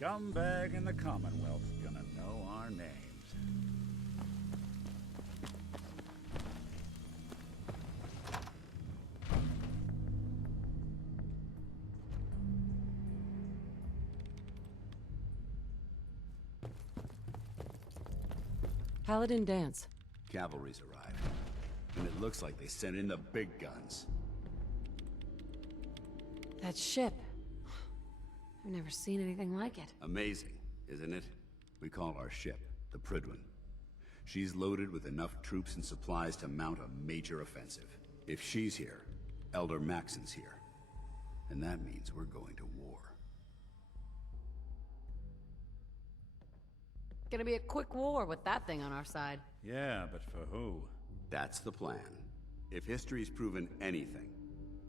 scumbag in the Commonwealth's gonna know our names. Paladin dance. Cavalry's arrived, and it looks like they sent in the big guns. That ship. I've never seen anything like it. Amazing, isn't it? We call our ship the Prydwen. She's loaded with enough troops and supplies to mount a major offensive. If she's here, Elder Maxon's here. And that means we're going to war. Gonna be a quick war with that thing on our side. Yeah, but for who? That's the plan. If history's proven anything,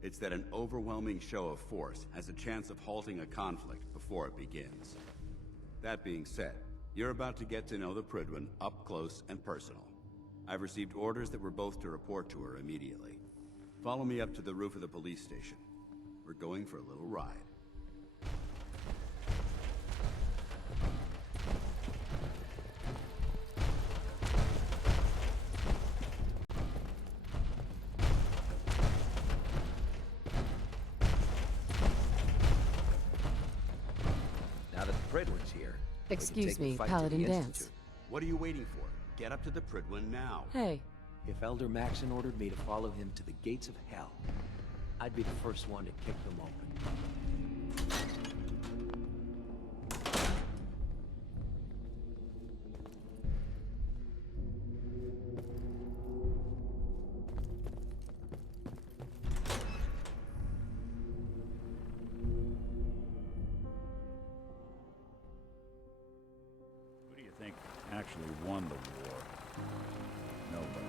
it's that an overwhelming show of force has a chance of halting a conflict before it begins. That being said, you're about to get to know the Prydwen up close and personal. I've received orders that we're both to report to her immediately. Follow me up to the roof of the police station. We're going for a little ride. Now that the Prydwen's here, we can Excuse take the me, fight to Paladin the dance. Institute. What are you waiting for? Get up to the Prydwen now. Hey, If Elder Maxon ordered me to follow him to the gates of hell, I'd be the first one to kick them open. Who do you think actually won the war? Nobody.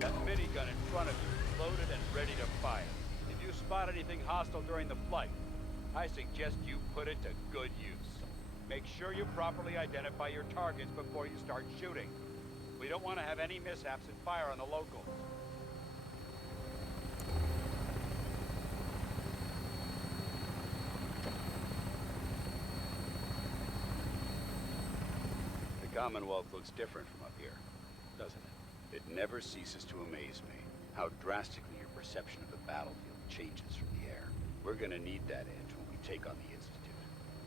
That minigun in front of you, loaded and ready to fire. If you spot anything hostile during the flight, I suggest you put it to good use. Make sure you properly identify your targets before you start shooting. We don't want to have any mishaps and fire on the locals. The Commonwealth looks different from up here, doesn't it? It never ceases to amaze me how drastically your perception of the battlefield changes from the air. We're gonna need that edge when we take on the Institute.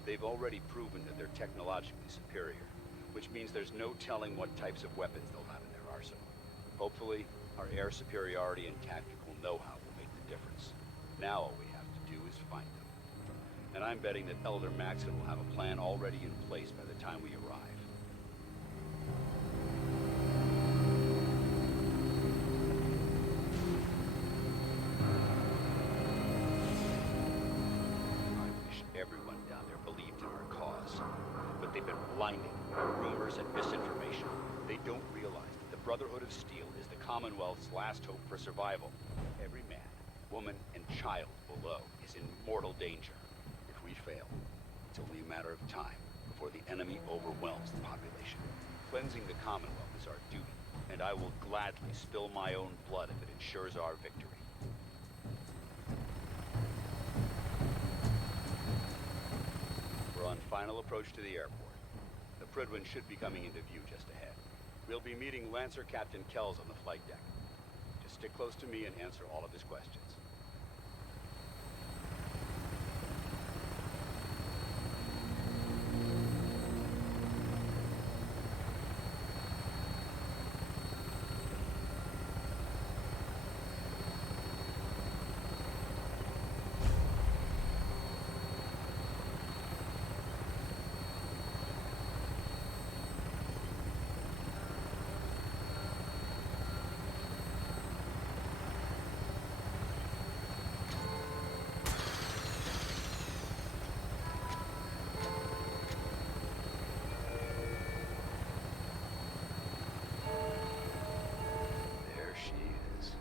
They've already proven that they're technologically superior, which means there's no telling what types of weapons they'll have in their arsenal. Hopefully, our air superiority and tactical know-how will make the difference. Now all we have to do is find them. And I'm betting that Elder Maxon will have a plan already in place by the time we arrive. I wish everyone down there believed in our cause. But they've been blinded by rumors and misinformation. They don't realize that the Brotherhood of Steel is the Commonwealth's last hope for survival. Every man, woman, and child below is in mortal danger. If we fail, it's only a matter of time before the enemy overwhelms the population. Cleansing the Commonwealth is our duty, and I will gladly spill my own blood if it ensures our victory. We're on final approach to the airport. The Prydwen should be coming into view just ahead. We'll be meeting Lancer Captain Kells on the flight deck. Just stick close to me and answer all of his questions. There she is.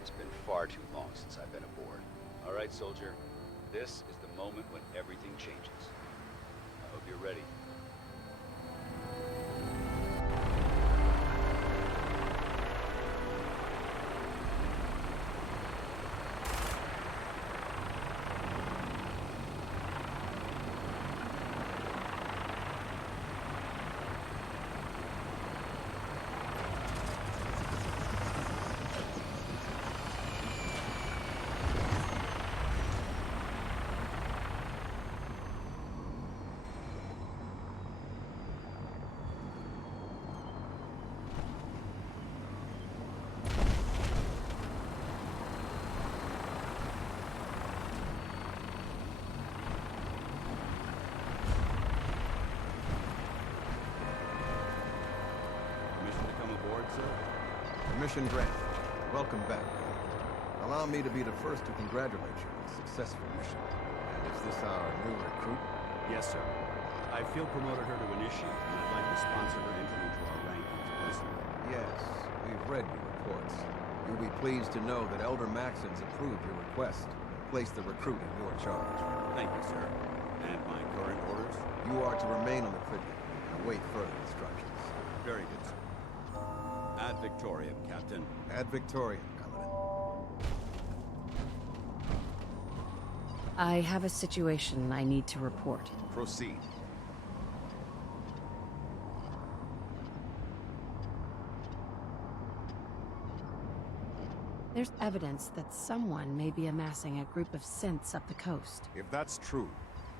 It's been far too long since I've been aboard. All right, soldier. This is the moment when everything changes. I hope you're ready. sir. Permission granted. Welcome back. Allow me to be the first to congratulate you on a successful mission. And is this our new recruit? Yes, sir. I field promoted her to initiate, and I'd like to sponsor her entry into our rankings personally. Yes, we've read your reports. You'll be pleased to know that Elder Maxon's approved your request and placed the recruit in your charge. Thank you, sir. And my current orders? You are to remain on the Privy and await further instructions. Very good, sir. Ad Victoriam, Captain. Ad Victoriam, Paladin. I have a situation I need to report. Proceed. There's evidence that someone may be amassing a group of synths up the coast. If that's true,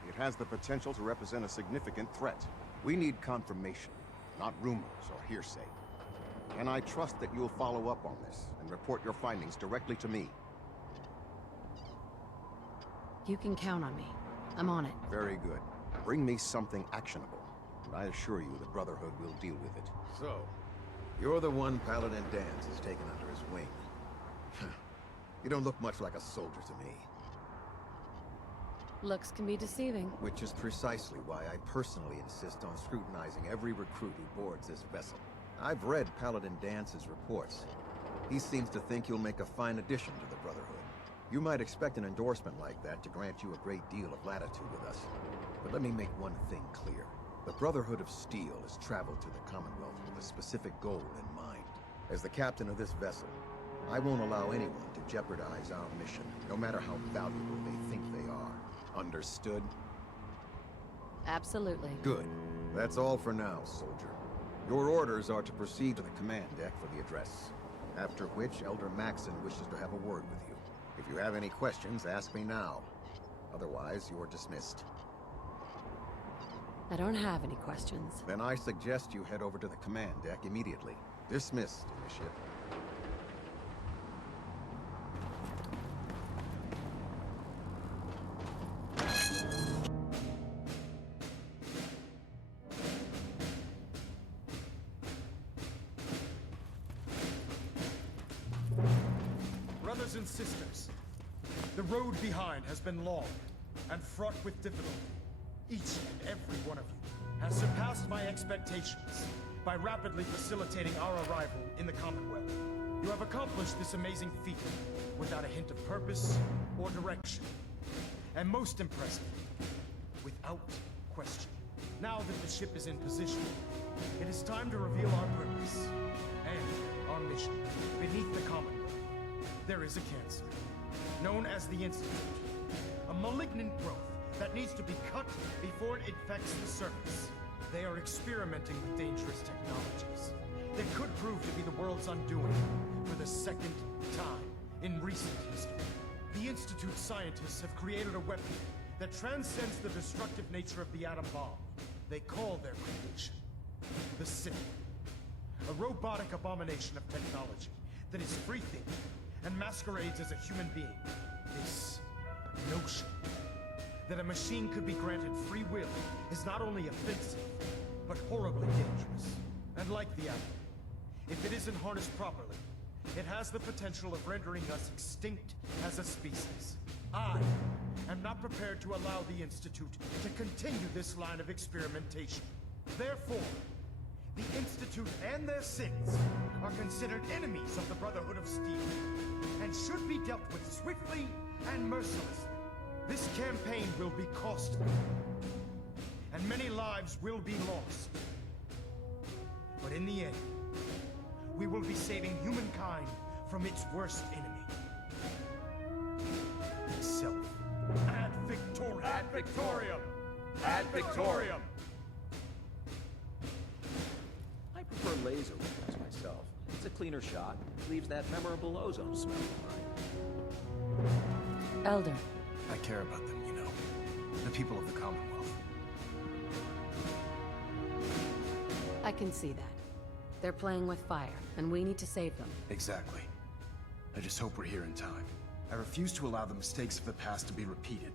it has the potential to represent a significant threat. We need confirmation, not rumors or hearsay. And I trust that you'll follow up on this and report your findings directly to me. You can count on me. I'm on it. Very good. Bring me something actionable, and I assure you the Brotherhood will deal with it. So, you're the one Paladin Danse has taken under his wing. You don't look much like a soldier to me. Looks can be deceiving. Which is precisely why I personally insist on scrutinizing every recruit who boards this vessel. I've read Paladin Dance's reports. He seems to think you'll make a fine addition to the Brotherhood. You might expect an endorsement like that to grant you a great deal of latitude with us. But let me make one thing clear. The Brotherhood of Steel has traveled to the Commonwealth with a specific goal in mind. As the captain of this vessel, I won't allow anyone to jeopardize our mission, no matter how valuable they think they are. Understood? Absolutely. Good. That's all for now, soldier. Your orders are to proceed to the command deck for the address. After which, Elder Maxon wishes to have a word with you. If you have any questions, ask me now. Otherwise, you're dismissed. I don't have any questions. Then I suggest you head over to the command deck immediately. Dismissed, Initiate. Brothers and sisters, the road behind has been long and fraught with difficulty. Each and every one of you has surpassed my expectations by rapidly facilitating our arrival in the Commonwealth. You have accomplished this amazing feat without a hint of purpose or direction. And most impressive, without question. Now that the ship is in position, it is time to reveal our purpose and our mission. Beneath the Commonwealth, there is a cancer, known as the Institute. A malignant growth that needs to be cut before it infects the surface. They are experimenting with dangerous technologies that could prove to be the world's undoing for the second time in recent history. The Institute's scientists have created a weapon that transcends the destructive nature of the atom bomb. They call their creation the Sith. A robotic abomination of technology that is free-thinking and masquerades as a human being. This notion that a machine could be granted free will is not only offensive, but horribly dangerous. And like the atom, if it isn't harnessed properly, it has the potential of rendering us extinct as a species. I am not prepared to allow the Institute to continue this line of experimentation. Therefore, the Institute and their sins are considered enemies of the Brotherhood of Steel, and should be dealt with swiftly and mercilessly. This campaign will be costly, and many lives will be lost. But in the end, we will be saving humankind from its worst enemy. Itself. Ad Victoriam! Ad Victoriam! Ad Victoriam! I prefer laser weapons myself. It's a cleaner shot. Leaves that memorable ozone smell behind. Elder, I care about them, you know. The people of the Commonwealth. I can see that. They're playing with fire, and we need to save them. Exactly. I just hope we're here in time. I refuse to allow the mistakes of the past to be repeated.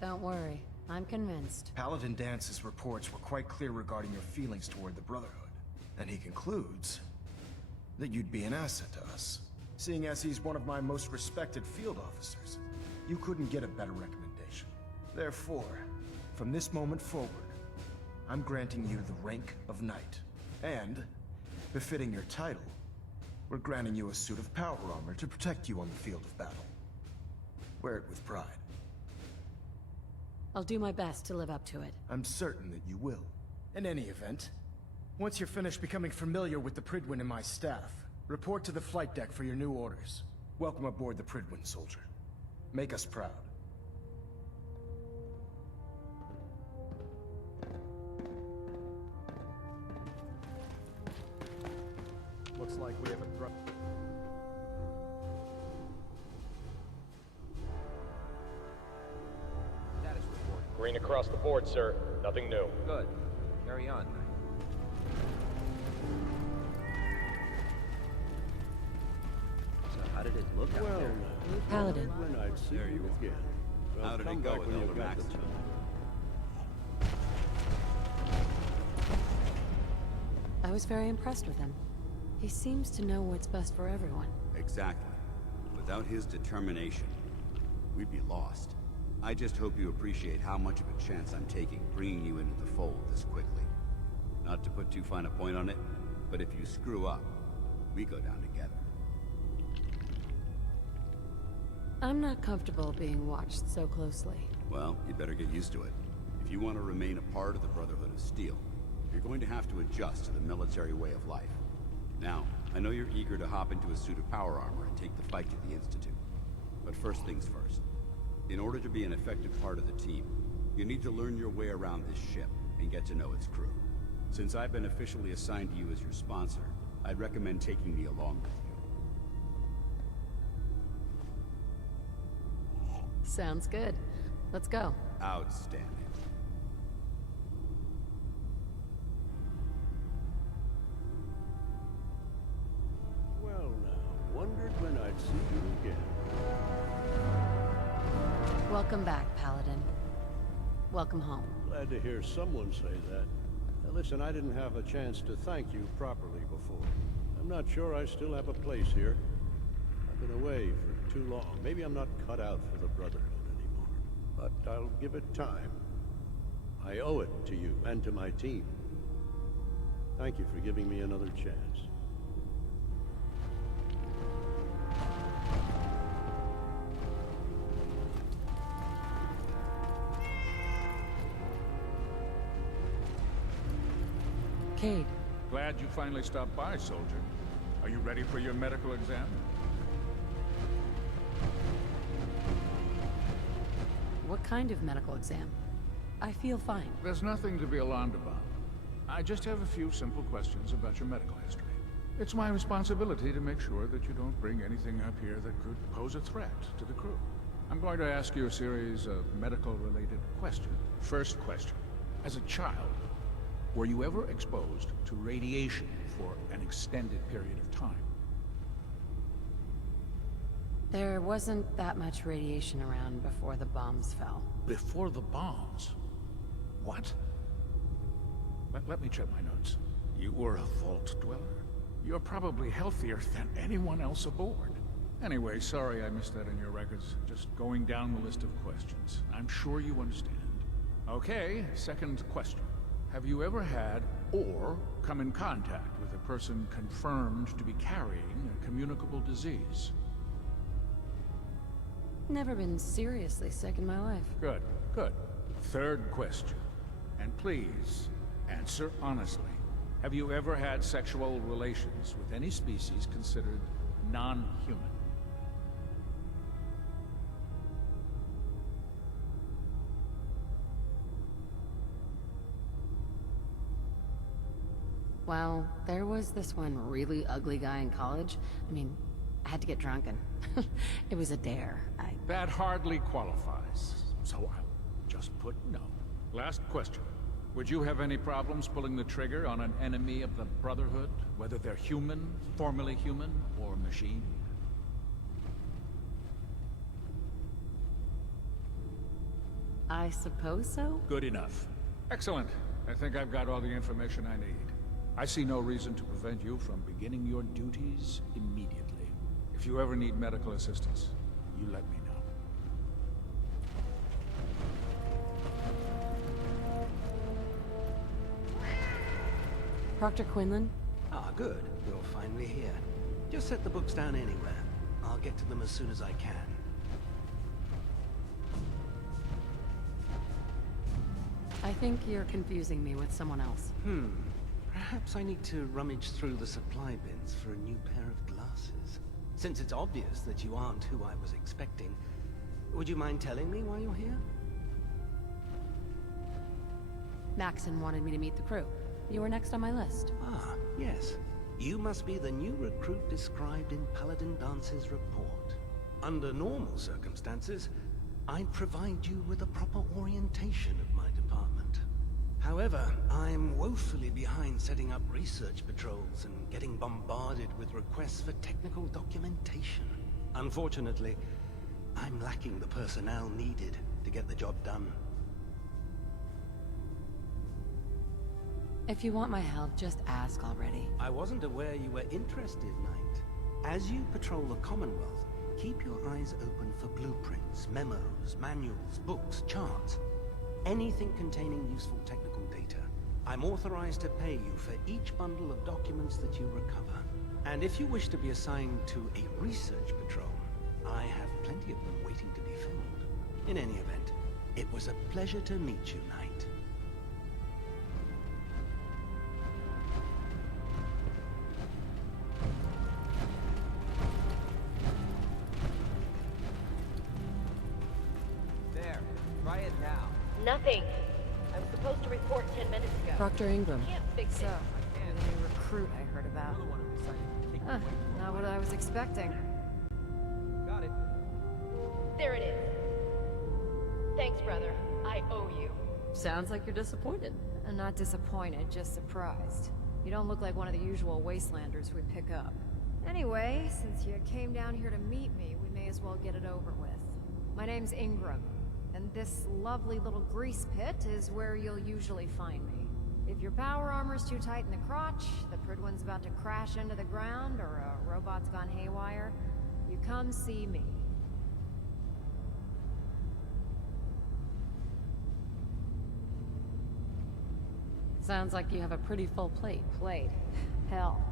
Don't worry. I'm convinced. Paladin Dance's reports were quite clear regarding your feelings toward the Brotherhood. And he concludes that you'd be an asset to us. Seeing as he's one of my most respected field officers, you couldn't get a better recommendation. Therefore, from this moment forward, I'm granting you the rank of Knight. And, befitting your title, we're granting you a suit of power armor to protect you on the field of battle. Wear it with pride. I'll do my best to live up to it. I'm certain that you will. In any event, once you're finished becoming familiar with the Pridwin and my staff, report to the flight deck for your new orders. Welcome aboard the Pridwin, soldier. Make us proud. Looks like we have a threat. Status report. Green across the board, sir. Nothing new. Good. Carry on. So how did it look out there? Paladin. When I'd see There you you go. again. Well, How did come it go back with when Elder you've got the Maxton? time. I was very impressed with him. He seems to know what's best for everyone. Exactly. Without his determination, we'd be lost. I just hope you appreciate how much of a chance I'm taking bringing you into the fold this quickly. Not to put too fine a point on it, but if you screw up, we go down together. I'm not comfortable being watched so closely. Well, you better get used to it. If you want to remain a part of the Brotherhood of Steel, you're going to have to adjust to the military way of life. Now, I know you're eager to hop into a suit of power armor and take the fight to the Institute. But first things first. In order to be an effective part of the team, you need to learn your way around this ship and get to know its crew. Since I've been officially assigned to you as your sponsor, I'd recommend taking me along with you. Sounds good. Let's go. Outstanding. Well now, wondered when I'd see you again. Welcome back, Paladin. Welcome home. Glad to hear someone say that. Now listen, I didn't have a chance to thank you properly before. I'm not sure I still have a place here. I've been away for too long. Maybe I'm not cut out for the Brotherhood anymore. But I'll give it time. I owe it to you and to my team. Thank you for giving me another chance. Cade, Glad you finally stopped by, soldier. Are you ready for your medical exam? what kind of medical exam? I feel fine. There's nothing to be alarmed about. I just have a few simple questions about your medical history. It's my responsibility to make sure that you don't bring anything up here that could pose a threat to the crew. I'm going to ask you a series of medical-related questions. First question. As a child, were you ever exposed to radiation for an extended period of time? There wasn't that much radiation around before the bombs fell. Before the bombs? What? Let me check my notes. You were a vault dweller? You're probably healthier than anyone else aboard. Anyway, sorry I missed that in your records. Just going down the list of questions. I'm sure you understand. Okay, second question. Have you ever had, or come in contact with a person confirmed to be carrying a communicable disease? Never been seriously sick in my life. Good, good. Third question. And please, answer honestly. Have you ever had sexual relations with any species considered non-human? Well, there was this one really ugly guy in college. I mean, I had to get drunk and it was a dare. That hardly qualifies, so I'll just put no. Last question. Would you have any problems pulling the trigger on an enemy of the Brotherhood, whether they're human, formerly human, or machine? I suppose so? Good enough. Excellent. I think I've got all the information I need. I see no reason to prevent you from beginning your duties immediately. If you ever need medical assistance, you let me know. Proctor Quinlan? Ah, good. You're finally here. Just set the books down anywhere. I'll get to them as soon as I can. I think you're confusing me with someone else. Perhaps I need to rummage through the supply bins for a new pair of glasses. Since it's obvious that you aren't who I was expecting, would you mind telling me why you're here? Maxon wanted me to meet the crew. You were next on my list. Ah, yes. You must be the new recruit described in Paladin Dance's report. Under normal circumstances, I'd provide you with a proper orientation of my department. However, I'm woefully behind setting up research patrols and getting bombarded with requests for technical documentation. Unfortunately, I'm lacking the personnel needed to get the job done. If you want my help, just ask already. I wasn't aware you were interested, Knight. As you patrol the Commonwealth, keep your eyes open for blueprints, memos, manuals, books, charts. Anything containing useful technical data. I'm authorized to pay you for each bundle of documents that you recover. And if you wish to be assigned to a research patrol, I have plenty of them waiting to be filled. In any event, it was a pleasure to meet you, Knight. There, try it now. Nothing. I was supposed to report 10 minutes ago. Proctor Ingram. Can't fix it. You're the new recruit I heard about. Not what I was expecting. Got it. There it is. Thanks, brother. I owe you. Sounds like you're disappointed. I'm not disappointed, just surprised. You don't look like one of the usual wastelanders we pick up. Anyway, since you came down here to meet me, we may as well get it over with. My name's Ingram, and this lovely little grease pit is where you'll usually find me. If your power armor's too tight in the crotch, the Pridwin's about to crash into the ground, or a robot's gone haywire, you come see me. Sounds like you have a pretty full plate. Plate? Hell,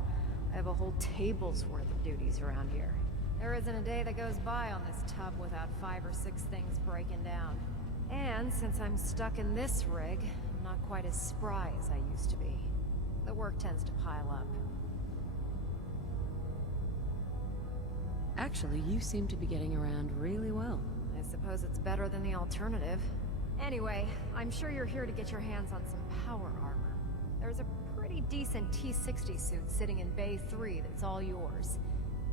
I have a whole table's worth of duties around here. There isn't a day that goes by on this tub without 5 or 6 things breaking down. And since I'm stuck in this rig, I'm not quite as spry as I used to be. The work tends to pile up. Actually, you seem to be getting around really well. I suppose it's better than the alternative. Anyway, I'm sure you're here to get your hands on some power armor. There's a pretty decent T-60 suit sitting in Bay 3 that's all yours.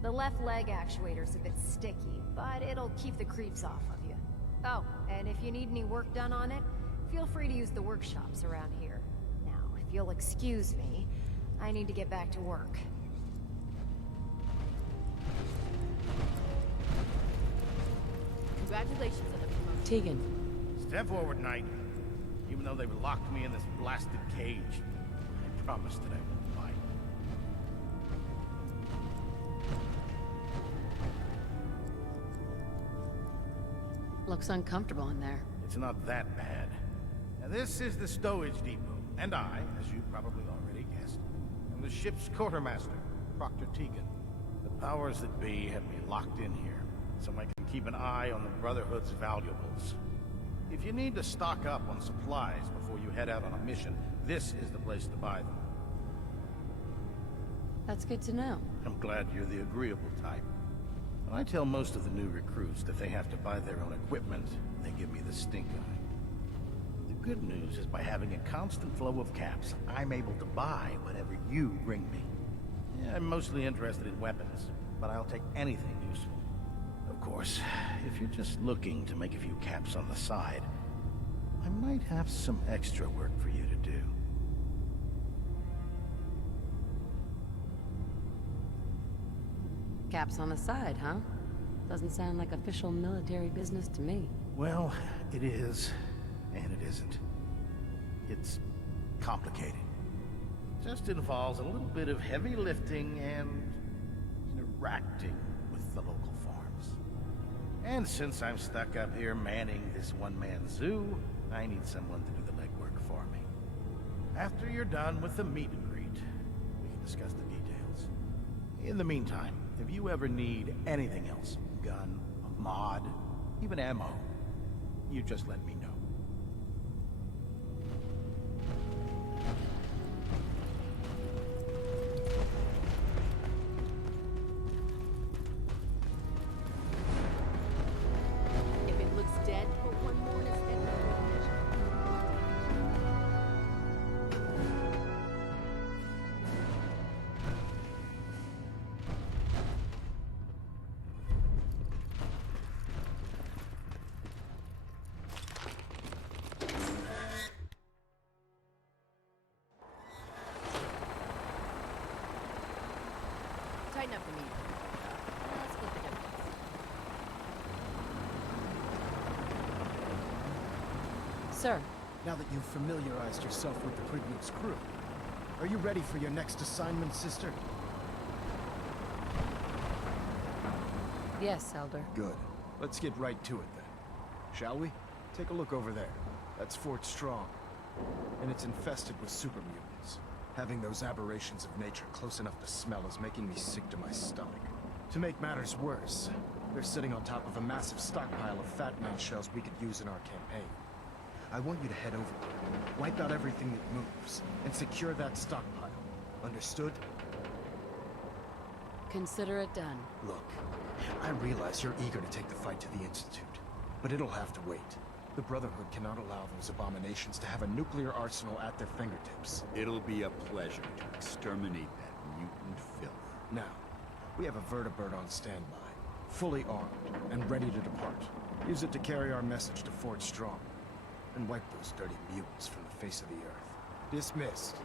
The left leg actuator's a bit sticky, but it'll keep the creeps off of you. Oh, and if you need any work done on it, feel free to use the workshops around here. Now, if you'll excuse me, I need to get back to work. Congratulations on the promotion. Tegan. Step forward, Knight. Even though they've locked me in this blasted cage, I promise that I won't fight. Looks uncomfortable in there. It's not that bad. Now, this is the stowage depot, and I, as you probably already guessed, am the ship's quartermaster, Proctor Tegan. The powers that be have me locked in here, so I can keep an eye on the Brotherhood's valuables. If you need to stock up on supplies before you head out on a mission, this is the place to buy them. That's good to know. I'm glad you're the agreeable type. When I tell most of the new recruits that they have to buy their own equipment, they give me the stink eye. The good news is by having a constant flow of caps, I'm able to buy whatever you bring me. Yeah, I'm mostly interested in weapons, but I'll take anything useful. Of course, if you're just looking to make a few caps on the side, I might have some extra work for you to do. Caps on the side, huh? Doesn't sound like official military business to me. Well, it is. and it isn't. It's complicated. It just involves a little bit of heavy lifting and interacting with the local farms. And since I'm stuck up here manning this one-man zoo, I need someone to do the legwork for me. After you're done with the meet and greet, we can discuss the details. In the meantime, if you ever need anything else, gun, a mod, even ammo, you just let me know. If it looks dead, put one more in its head. Tighten up the meat. Split the chemicals. Sir, Now that you've familiarized yourself with the Prigno's crew, are you ready for your next assignment, sister? yes, Elder. Good. Let's get right to it then. Shall we? Take a look over there. That's Fort Strong. And it's infested with super mutants. Having those aberrations of nature close enough to smell is making me sick to my stomach. To make matters worse, they're sitting on top of a massive stockpile of Fat Man shells we could use in our campaign. I want you to head over there, wipe out everything that moves, and secure that stockpile. Understood? Consider it done. Look, I realize you're eager to take the fight to the Institute, but it'll have to wait. The Brotherhood cannot allow those abominations to have a nuclear arsenal at their fingertips. It'll be a pleasure to exterminate that mutant filth. Now, we have a vertibird on standby, fully armed and ready to depart. Use it to carry our message to Fort Strong, and wipe those dirty mutants from the face of the earth. Dismissed.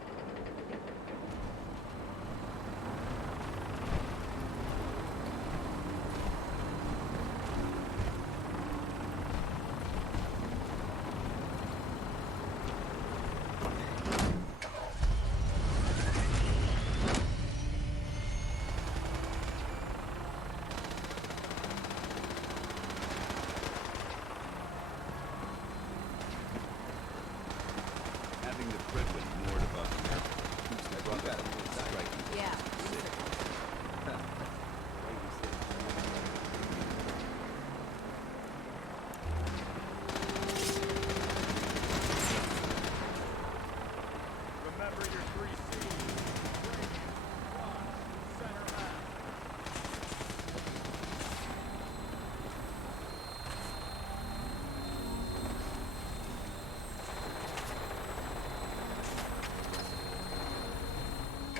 Having the Prydwen moored above the airport keeps the Brotherhood from striking. Yeah. Remember your 3 C's. Bring, watch, center mass.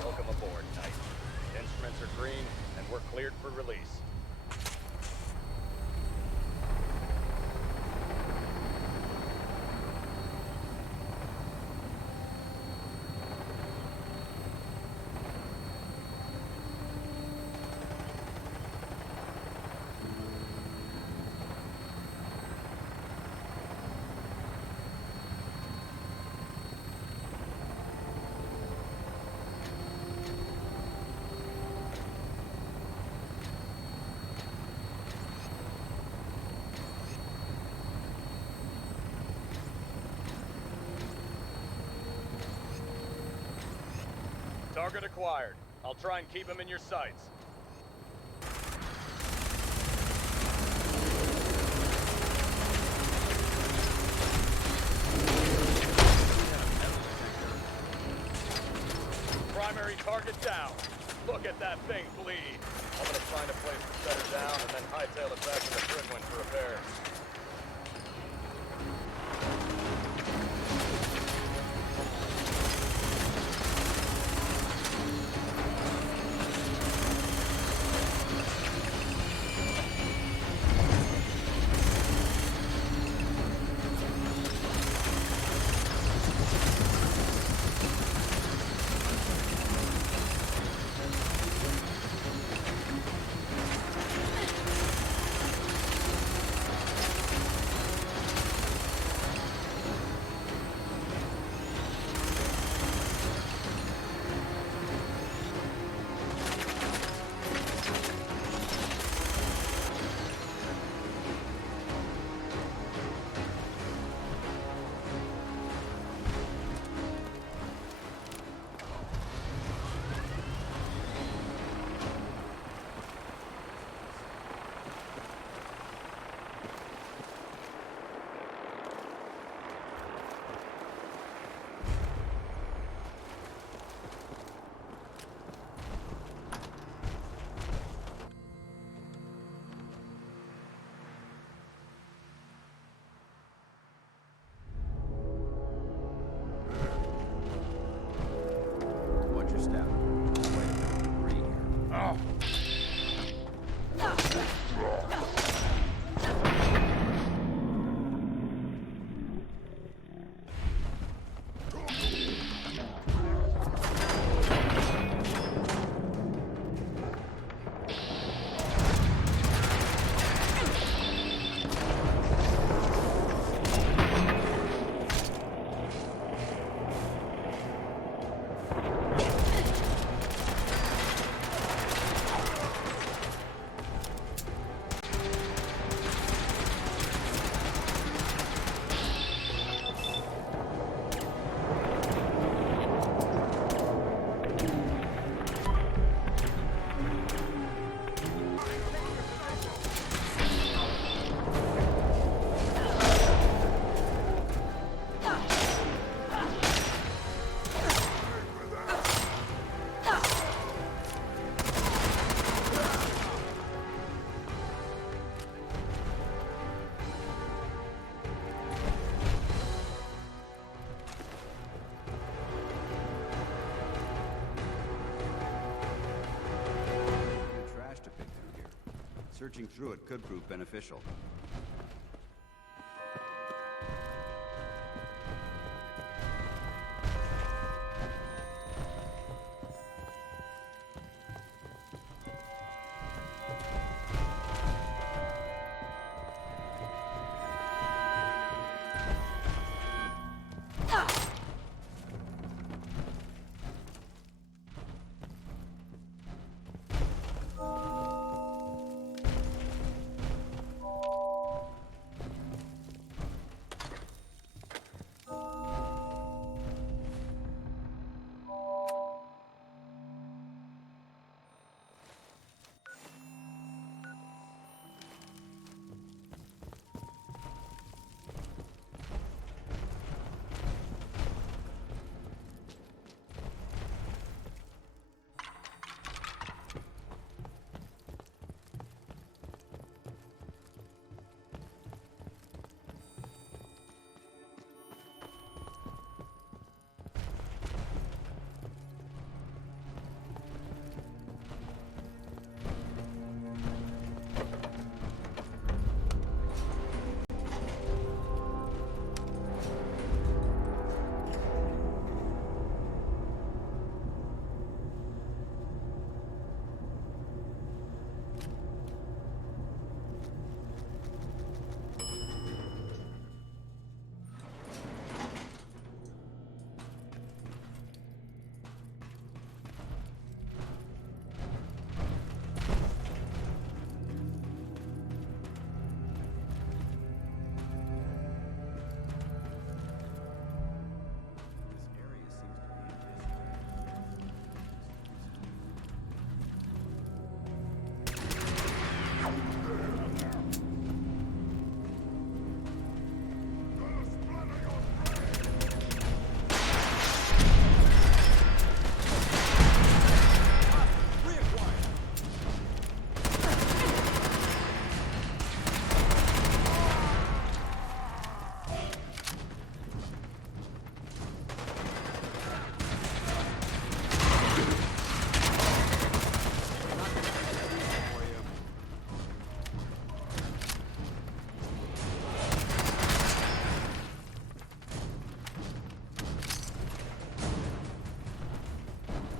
Welcome aboard, Knight. Instruments are green, and we're cleared for release. Target acquired. I'll try and keep him in your sights. Primary target down. Look at that thing bleed. I'm gonna find a place to set her down and then hightail it back to the Prydwen for repairs. Searching through it could prove beneficial.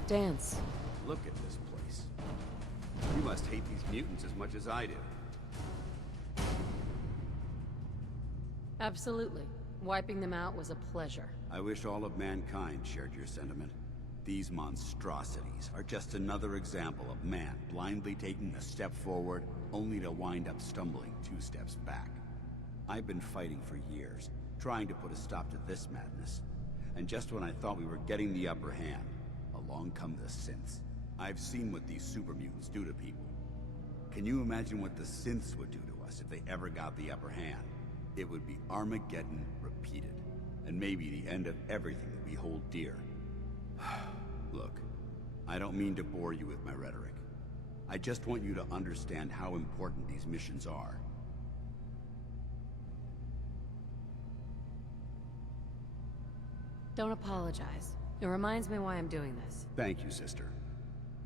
Dance. Look at this place. You must hate these mutants as much as I do. Absolutely. Wiping them out was a pleasure. I wish all of mankind shared your sentiment. These monstrosities are just another example of man blindly taking a step forward, only to wind up stumbling 2 steps back. I've been fighting for years, trying to put a stop to this madness. And just when I thought we were getting the upper hand, along come the synths. I've seen what these super mutants do to people. Can you imagine what the synths would do to us if they ever got the upper hand? It would be Armageddon repeated, and maybe the end of everything that we hold dear. Look, I don't mean to bore you with my rhetoric. I just want you to understand how important these missions are. Don't apologize. It reminds me why I'm doing this. Thank you, sister.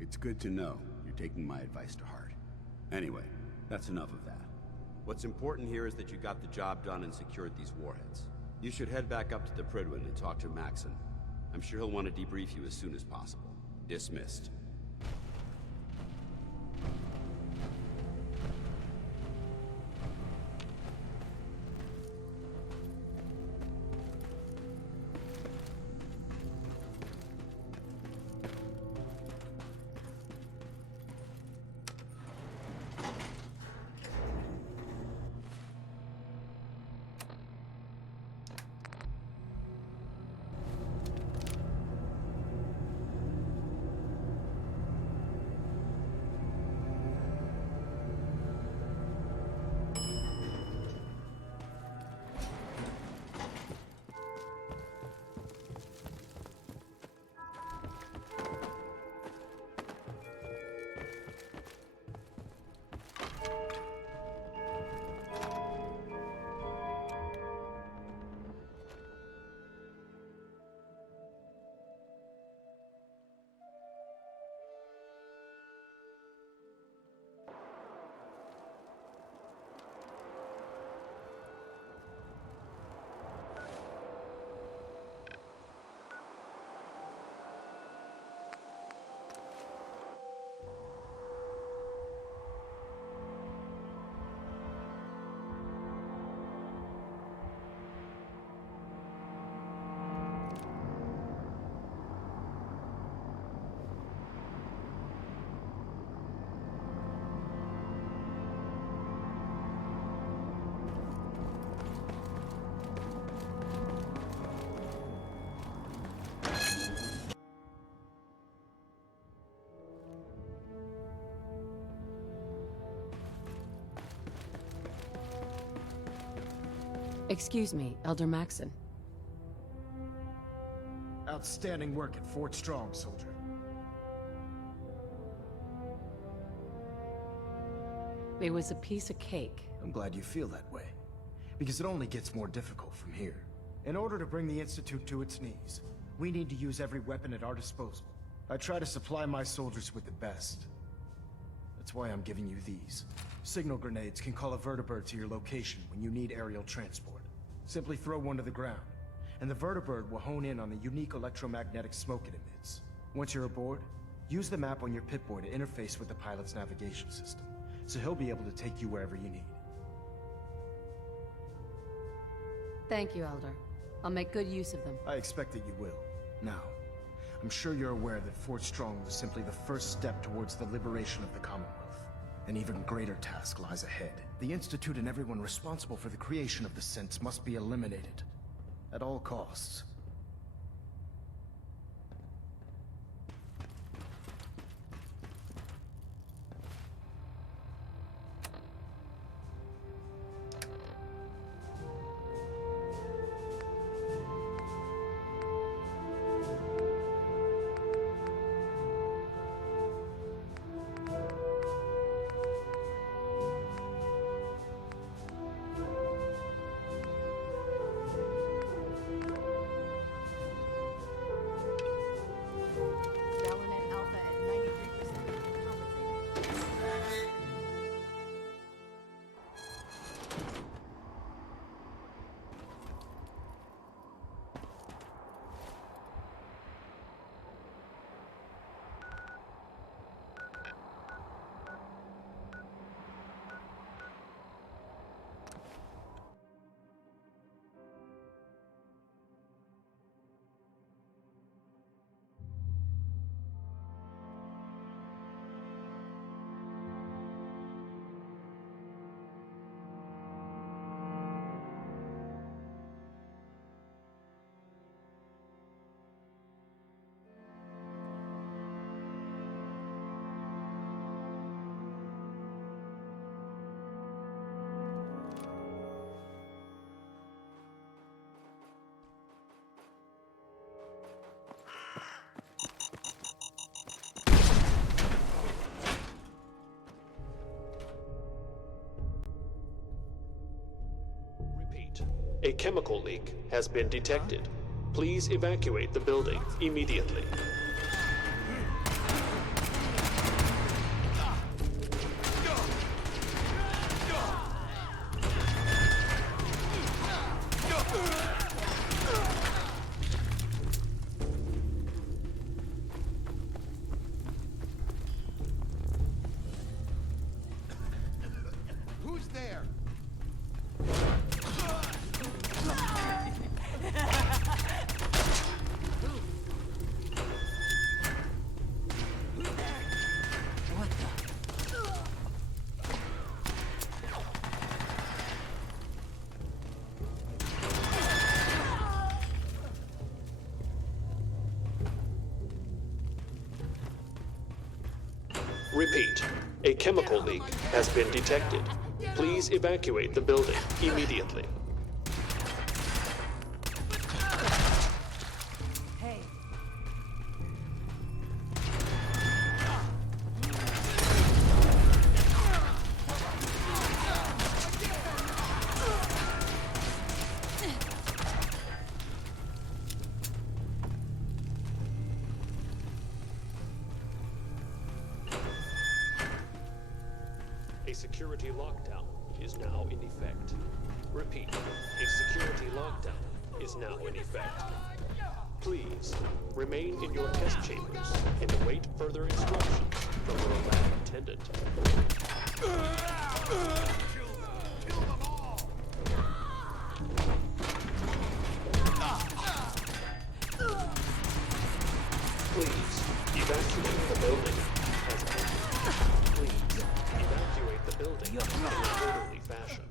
It's good to know you're taking my advice to heart. Anyway, that's enough of that. What's important here is that you got the job done and secured these warheads. You should head back up to the Prydwen and talk to Maxon. I'm sure he'll want to debrief you as soon as possible. Dismissed. Excuse me, Elder Maxon. Outstanding work at Fort Strong, soldier. It was a piece of cake. I'm glad you feel that way, because it only gets more difficult from here. In order to bring the Institute to its knees, we need to use every weapon at our disposal. I try to supply my soldiers with the best. That's why I'm giving you these. Signal grenades can call a vertibird to your location when you need aerial transport. Simply throw one to the ground, and the vertibird will hone in on the unique electromagnetic smoke it emits. Once you're aboard, use the map on your Pip-Boy to interface with the pilot's navigation system, so he'll be able to take you wherever you need. Thank you, Elder. I'll make good use of them. I expect that you will. Now, I'm sure you're aware that Fort Strong was simply the first step towards the liberation of the Commonwealth. An even greater task lies ahead. The Institute and everyone responsible for the creation of the Sense must be eliminated. At all costs. Valiant Alpha at 93% compensated. Repeat. A chemical leak has been detected. Please evacuate the building immediately. Who's there? Repeat. A chemical leak has been detected. Please evacuate the building immediately. Hey. A security lockdown is now in effect. Repeat, a security lockdown is now in effect. Please, remain in your test chambers and await further instructions from your lab attendant. Please, evacuate the building as planned. Please, evacuate the building in an orderly fashion.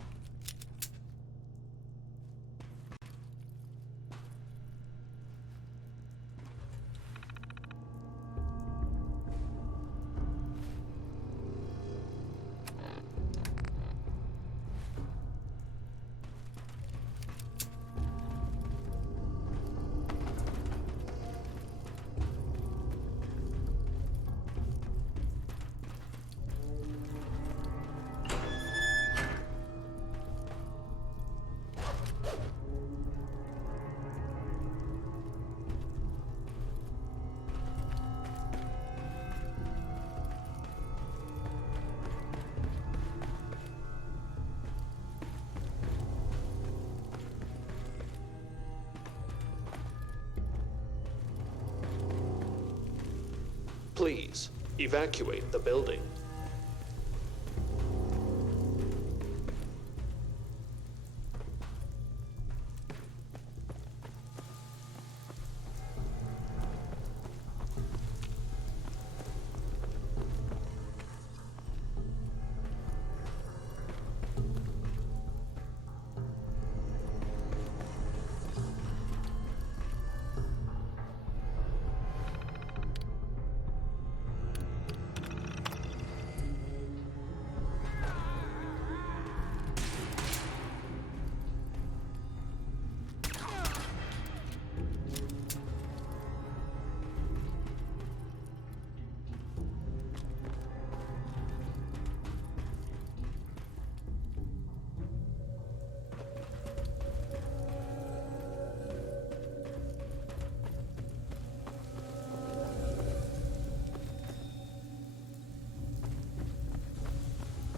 Please, evacuate the building.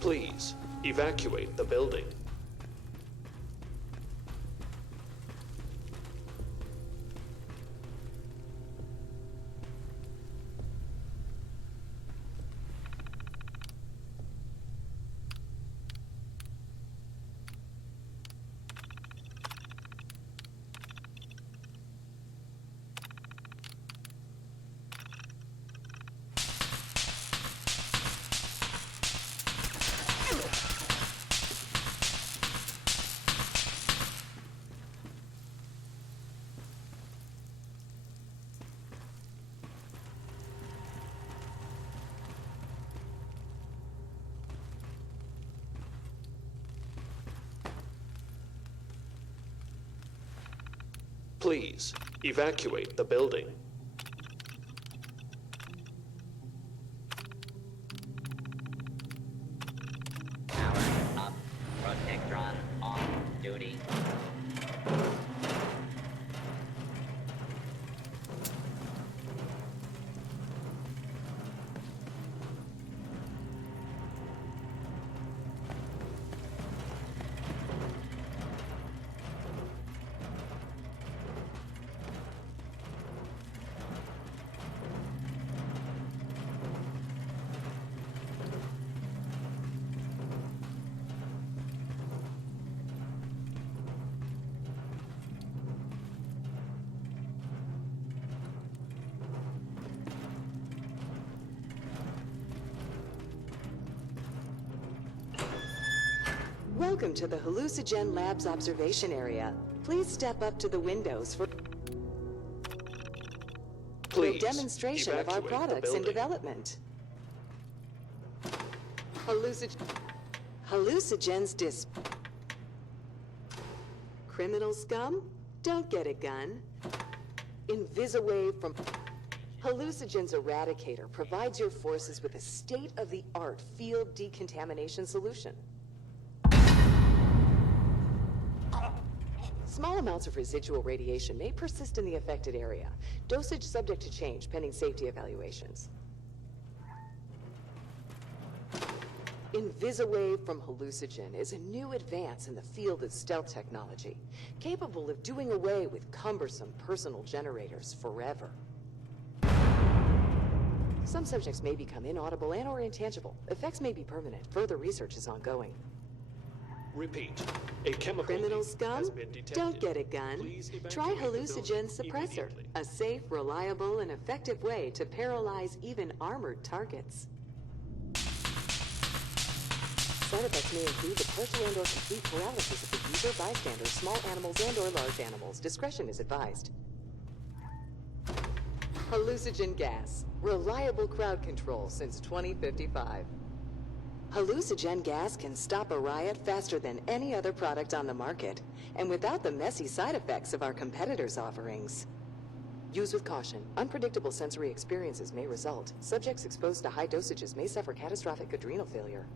Please, evacuate the building. Please, evacuate the building. Power up. Protectron on duty. Welcome to the Hallucinogen Labs observation area. Please step up to the windows for a demonstration of our evacuate the products in building. development. Hallucinogens Criminal scum? Don't get a gun. Invis-away from... Hallucinogens Eradicator provides your forces with a state-of-the-art field decontamination solution. Small amounts of residual radiation may persist in the affected area. Dosage subject to change pending safety evaluations. Invis-away from hallucinogen is a new advance in the field of stealth technology, capable of doing away with cumbersome personal generators forever. Some subjects may become inaudible and/or intangible. Effects may be permanent. Further research is ongoing. Repeat. A chemical Criminal leak scum? has been detected. Don't get a gun. Please Try evacuate the hallucinogen building suppressor, immediately. a safe, reliable, and effective way to paralyze even armored targets. Side effects may include the partial and/or complete paralysis of the user, bystanders, small animals, and/or large animals. Discretion is advised. Hallucinogen gas. Reliable crowd control since 2055. Hallucinogen gas can stop a riot faster than any other product on the market, and without the messy side effects of our competitors' offerings. Use with caution. Unpredictable sensory experiences may result. Subjects exposed to high dosages may suffer catastrophic adrenal failure.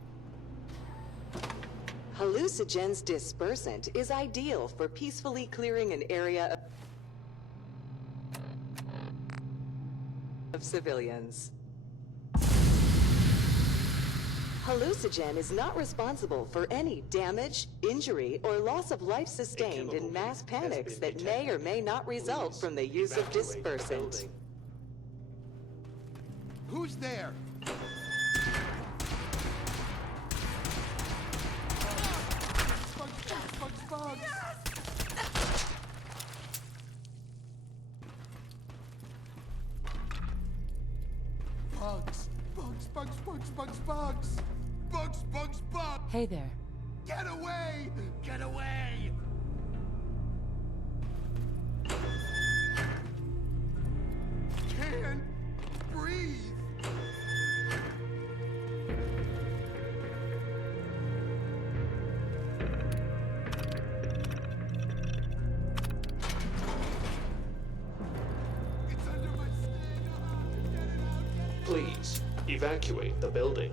Hallucinogen's dispersant is ideal for peacefully clearing an area of civilians. Hallucinogen is not responsible for any damage, injury, or loss of life sustained in mass panics that may or may not result from the use of dispersant. Who's there? Bugs! Bugs! Hey there. Get away! Get away! Can't breathe! Please, evacuate the building.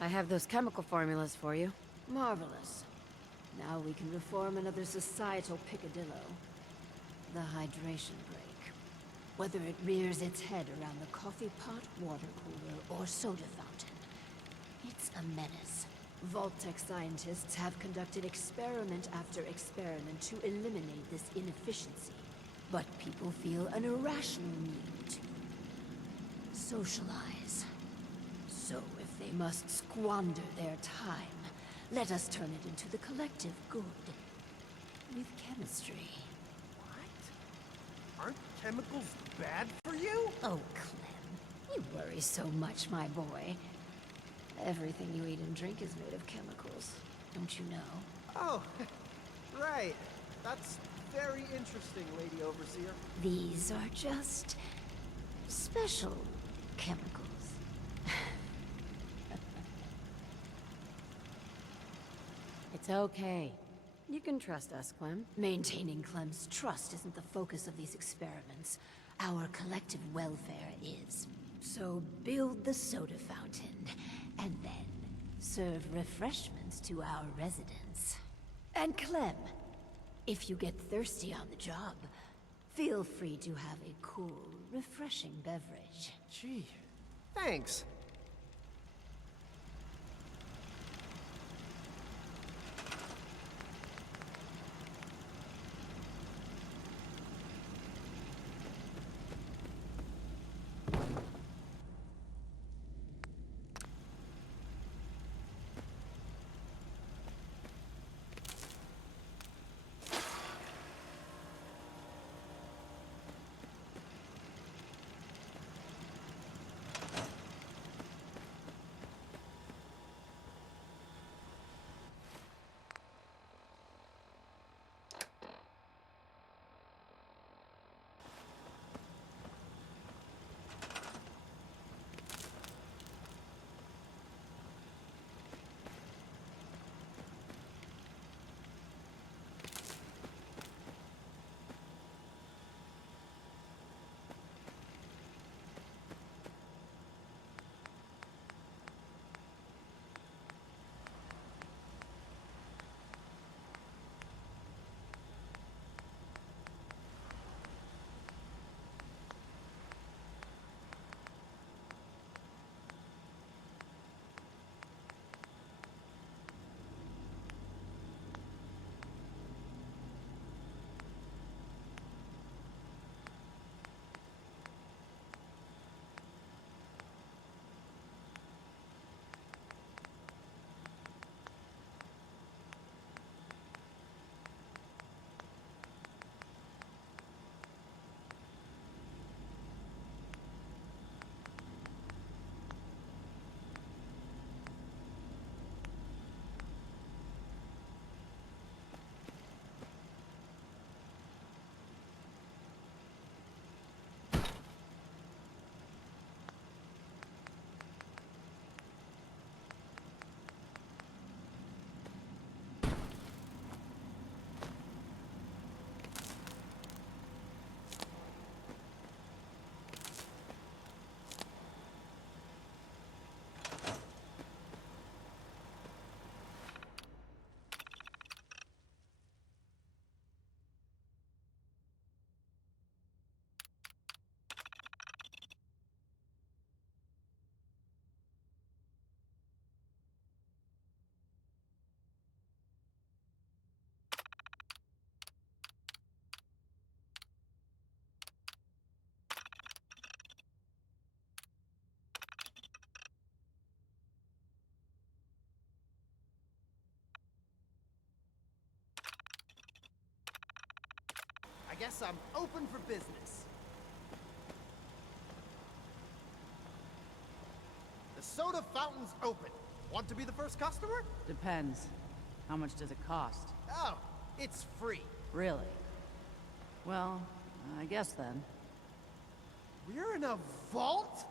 I have those chemical formulas for you. Marvelous. Now we can reform another societal picadillo. The hydration break. Whether it rears its head around the coffee pot, water cooler, or soda fountain, it's a menace. Vault-Tec scientists have conducted experiment after experiment to eliminate this inefficiency. But people feel an irrational need to socialize. So if they must squander their time, let us turn it into the collective good. With chemistry. Aren't chemicals bad for you? Oh, Clem. You worry so much, my boy. Everything you eat and drink is made of chemicals. Don't you know? Oh, right. That's very interesting, Lady Overseer. These are just special chemicals. It's okay. You can trust us, Clem. Maintaining Clem's trust isn't the focus of these experiments. Our collective welfare is. So build the soda fountain, and then serve refreshments to our residents. And Clem, if you get thirsty on the job, feel free to have a cool, refreshing beverage. Gee, thanks. guess I'm open for business. The soda fountain's open. Want to be the first customer? Depends. How much does it cost? Oh, it's free. Really? Well, I guess then. We're in a vault?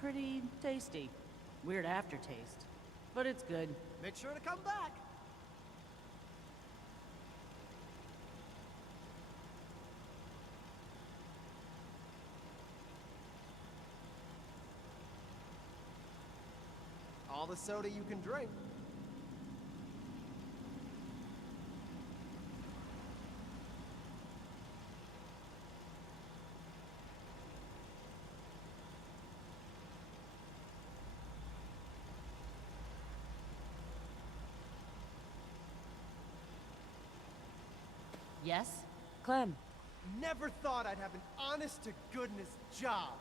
Pretty tasty. Weird aftertaste. But it's good. Make sure to come back. All the soda you can drink. Yes? Clem. Never thought I'd have an honest-to-goodness job.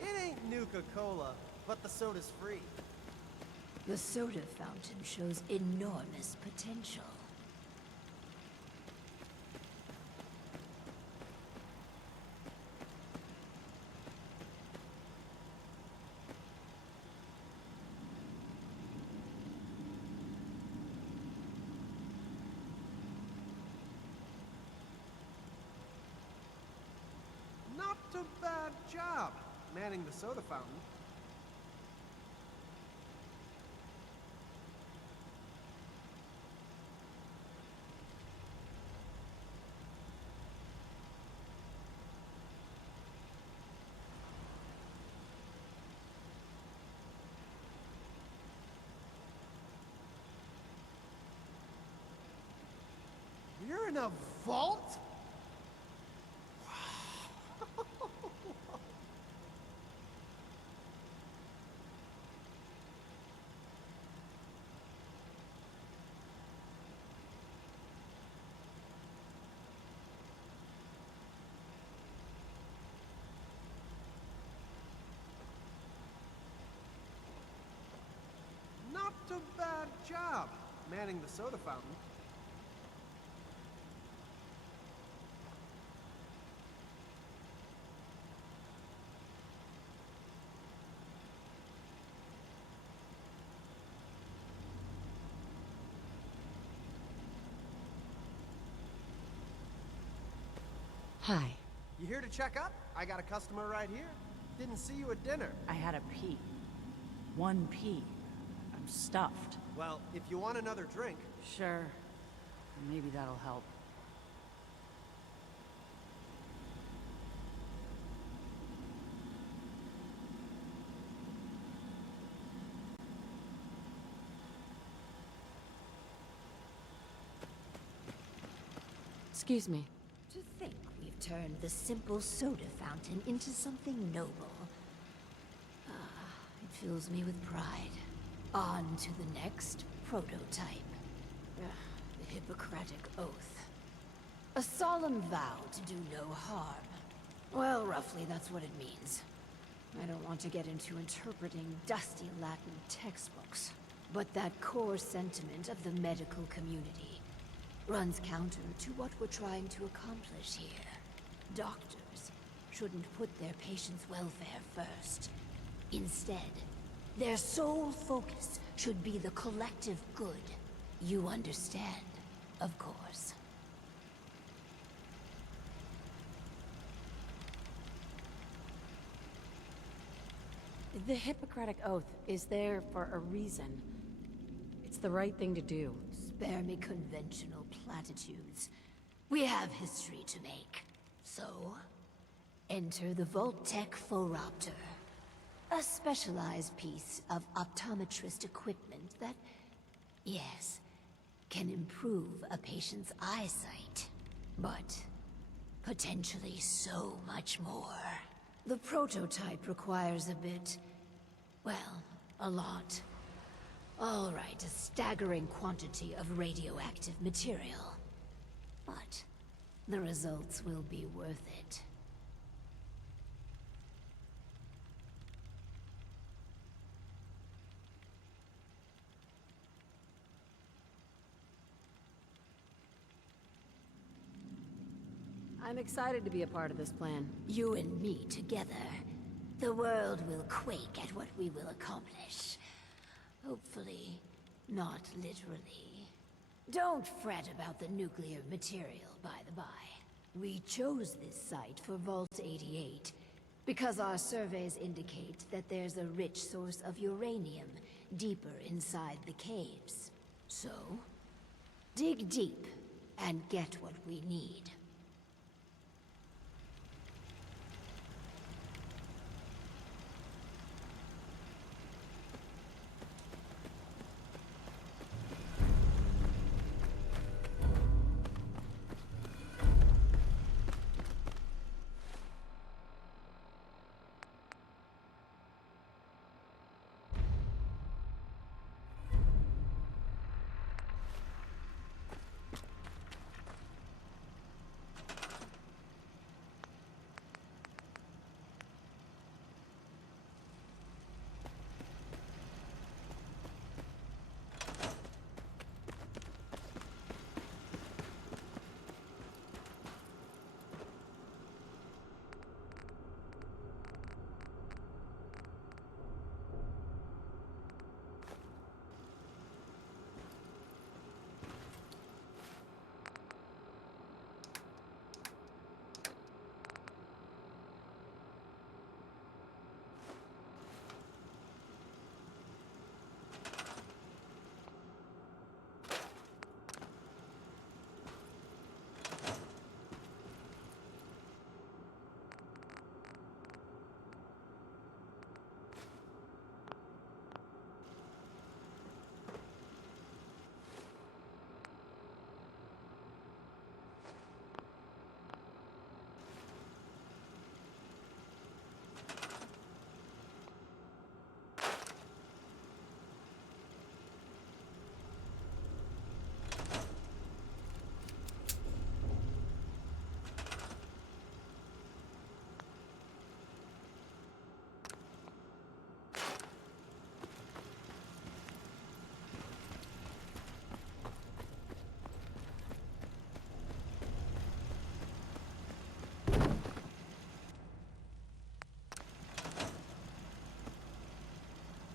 It ain't Nuka-Cola, but the soda's free. The soda fountain shows enormous potential. Not a bad job, manning the soda fountain. You're in a vault? Not a bad job, manning the soda fountain. Hi. You here to check up? I got a customer right here. Didn't see you at dinner. I had a pee. One pee. I'm stuffed. Well, if you want another drink... Sure. Maybe that'll help. Excuse me. To think we've turned the simple soda fountain into something noble. It fills me with pride. On to the next prototype. The Hippocratic Oath. A solemn vow to do no harm. Well, roughly that's what it means. I don't want to get into interpreting dusty Latin textbooks, but that core sentiment of the medical community runs counter to what we're trying to accomplish here. Doctors shouldn't put their patients' welfare first. Instead, their sole focus should be the collective good. You understand, of course. The Hippocratic Oath is there for a reason. It's the right thing to do. Spare me conventional platitudes. We have history to make. So, enter the Vault-Tec Phoropter. A specialized piece of optometrist equipment that, yes, can improve a patient's eyesight. But potentially so much more. The prototype requires a bit, well, a lot. All right, a staggering quantity of radioactive material. But the results will be worth it. I'm excited to be a part of this plan. You and me together. The world will quake at what we will accomplish. Hopefully, not literally. Don't fret about the nuclear material, by the by. We chose this site for Vault 88 because our surveys indicate that there's a rich source of uranium deeper inside the caves. So, dig deep and get what we need.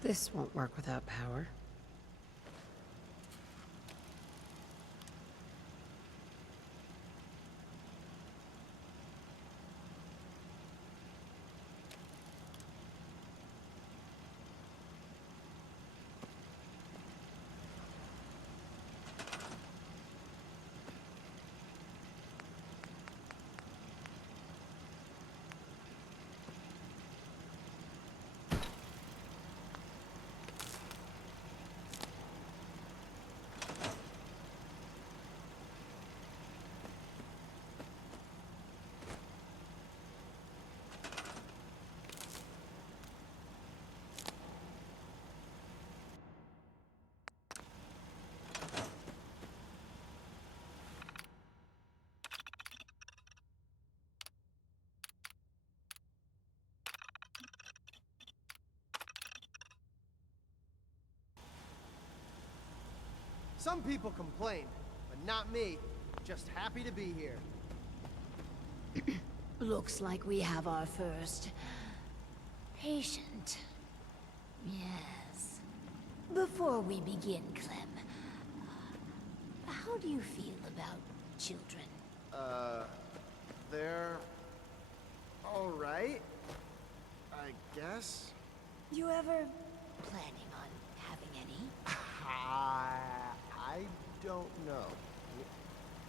This won't work without power. Some people complain, but not me. Just happy to be here. Looks like we have our first patient. Yes. Before we begin, Clem, how do you feel about children? They're... alright, I guess. You ever planning on having any? I don't know.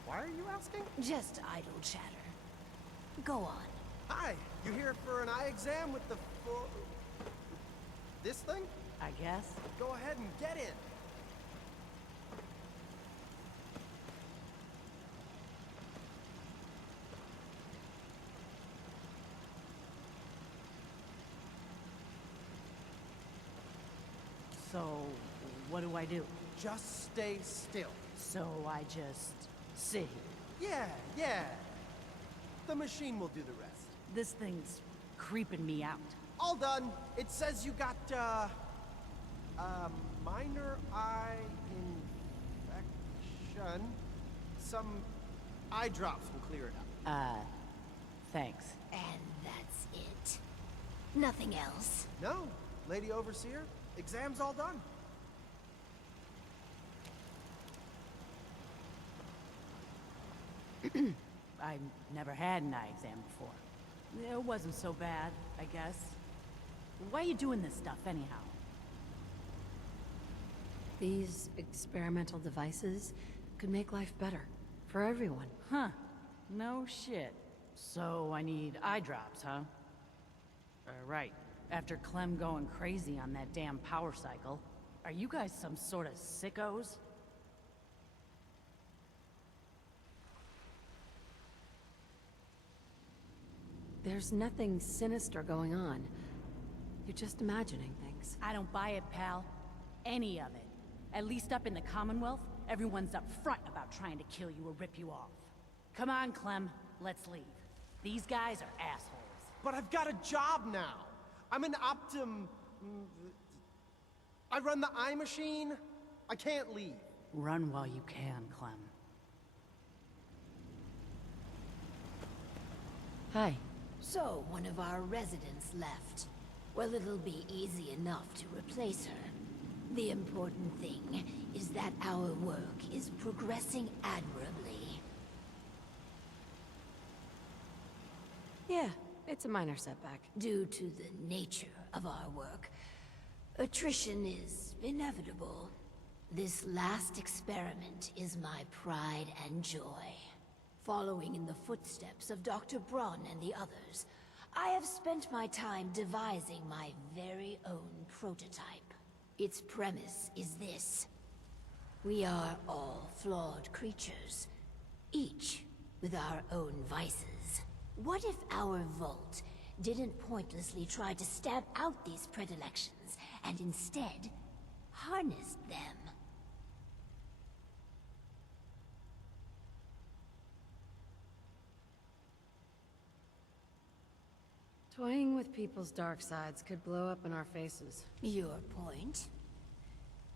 Why are you asking? Just idle chatter. Go on. Hi, you here for an eye exam with the this thing? I guess. Go ahead and get in. So, what do I do? Just stay still. So I just sit here. Yeah. The machine will do the rest. This thing's creeping me out. All done. It says you got, minor eye infection. Some eye drops will clear it up. Thanks. And that's it. Nothing else. No, Lady Overseer. Exam's all done. I never had an eye exam before. It wasn't so bad, I guess. Why are you doing this stuff, anyhow? These experimental devices could make life better. For everyone. Huh. No shit. So I need eye drops, huh? Right. After Clem going crazy on that damn power cycle. Are you guys some sort of sickos? There's nothing sinister going on. You're just imagining things. I don't buy it, pal. Any of it. At least up in the Commonwealth, everyone's up front about trying to kill you or rip you off. Come on, Clem. Let's leave. These guys are assholes. But I've got a job now. I'm an I run the eye machine. I can't leave. Run while you can, Clem. Hi. So, one of our residents left. Well, it'll be easy enough to replace her. The important thing is that our work is progressing admirably. Yeah, it's a minor setback. Due to the nature of our work, attrition is inevitable. This last experiment is my pride and joy. Following in the footsteps of Dr. Braun and the others, I have spent my time devising my very own prototype. Its premise is this. We are all flawed creatures, each with our own vices. What if our Vault didn't pointlessly try to stamp out these predilections, and instead harnessed them? Toying with people's dark sides could blow up in our faces. Your point?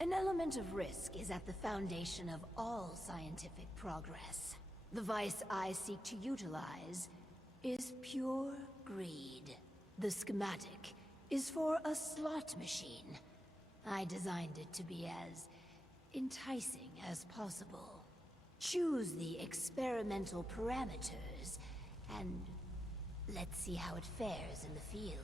An element of risk is at the foundation of all scientific progress. The vice I seek to utilize is pure greed. The schematic is for a slot machine. I designed it to be as enticing as possible. Choose the experimental parameters, and let's see how it fares in the field.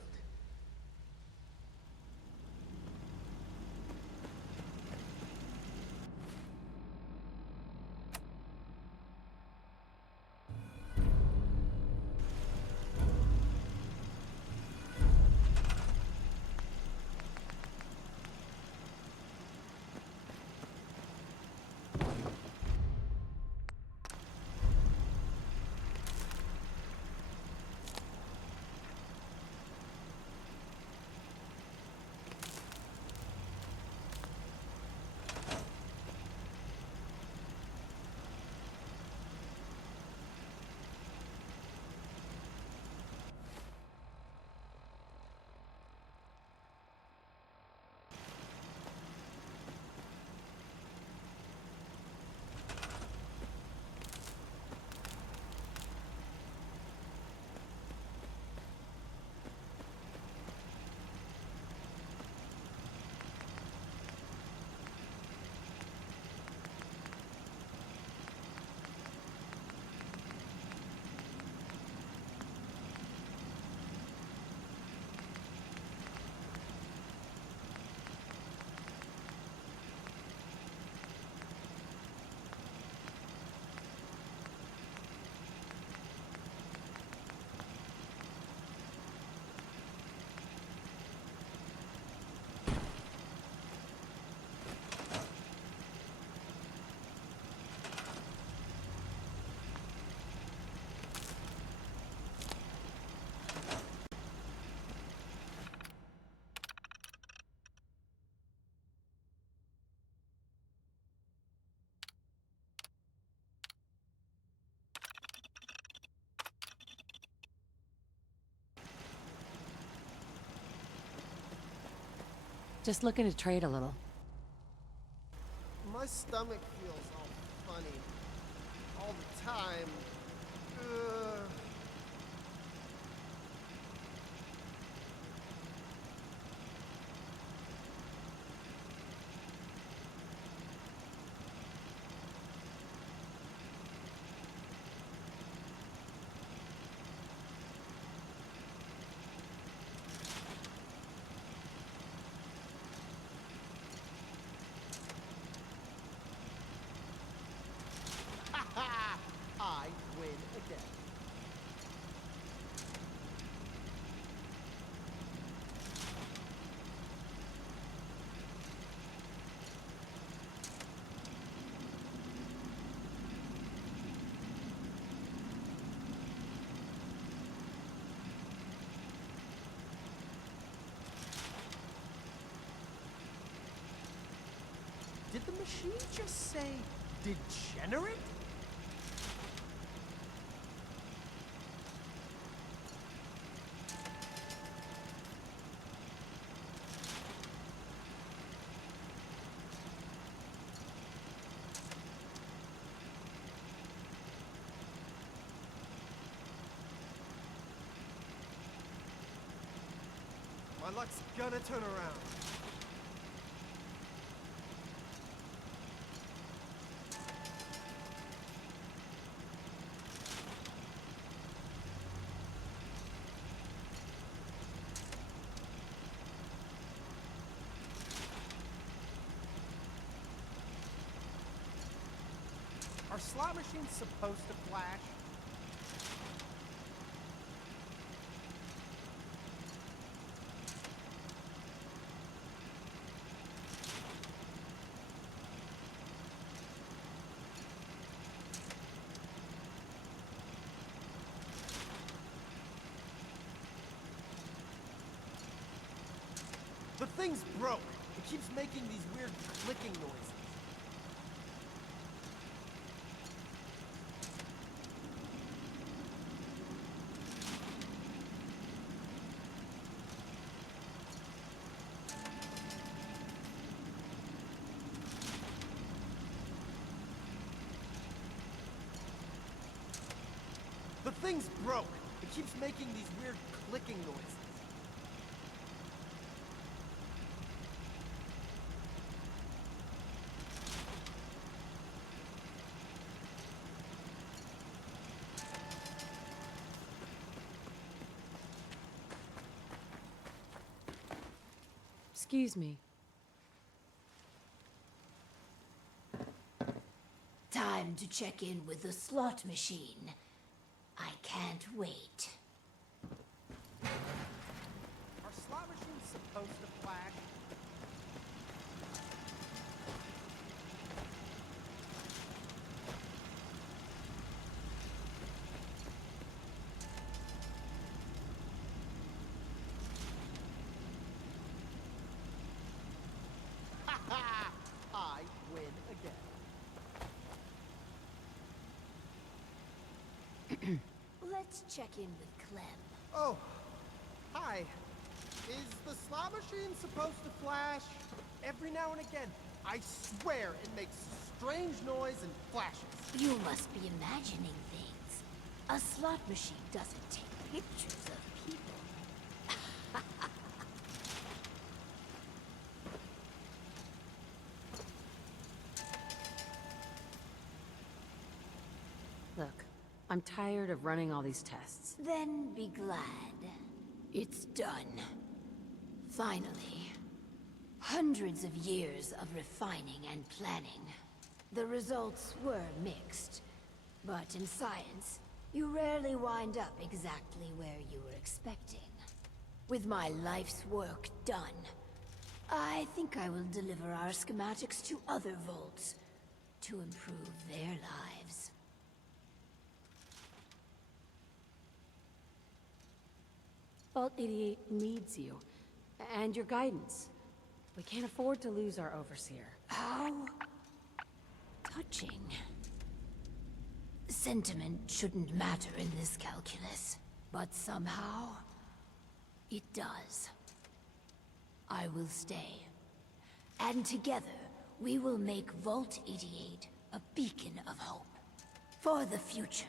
Just looking to trade a little. My stomach feels all funny. All the time. Ugh. I win again. Did the machine just say degenerate? My luck's gonna turn around. Are slot machines supposed to flash? The thing's broke. It keeps making these weird clicking noises. The thing's broke. It keeps making these weird clicking noises. Excuse me. Time to check in with the slot machine. I can't wait. Are slot machines supposed to flash? I win again. Let's check in with Clem. Oh, hi. Is the slot machine supposed to flash? Every now and again, I swear it makes strange noise and flashes. You must be imagining things. A slot machine doesn't take pictures of people. Look, I'm tired of running all these tests. Then be glad. It's done. Finally. Hundreds of years of refining and planning. The results were mixed. But in science, you rarely wind up exactly where you were expecting. With my life's work done, I think I will deliver our schematics to other vaults to improve their lives. Vault 88 needs you, and your guidance. We can't afford to lose our overseer. How touching. Sentiment shouldn't matter in this calculus, but somehow, it does. I will stay And together, we will make Vault 88 a beacon of hope. For the future.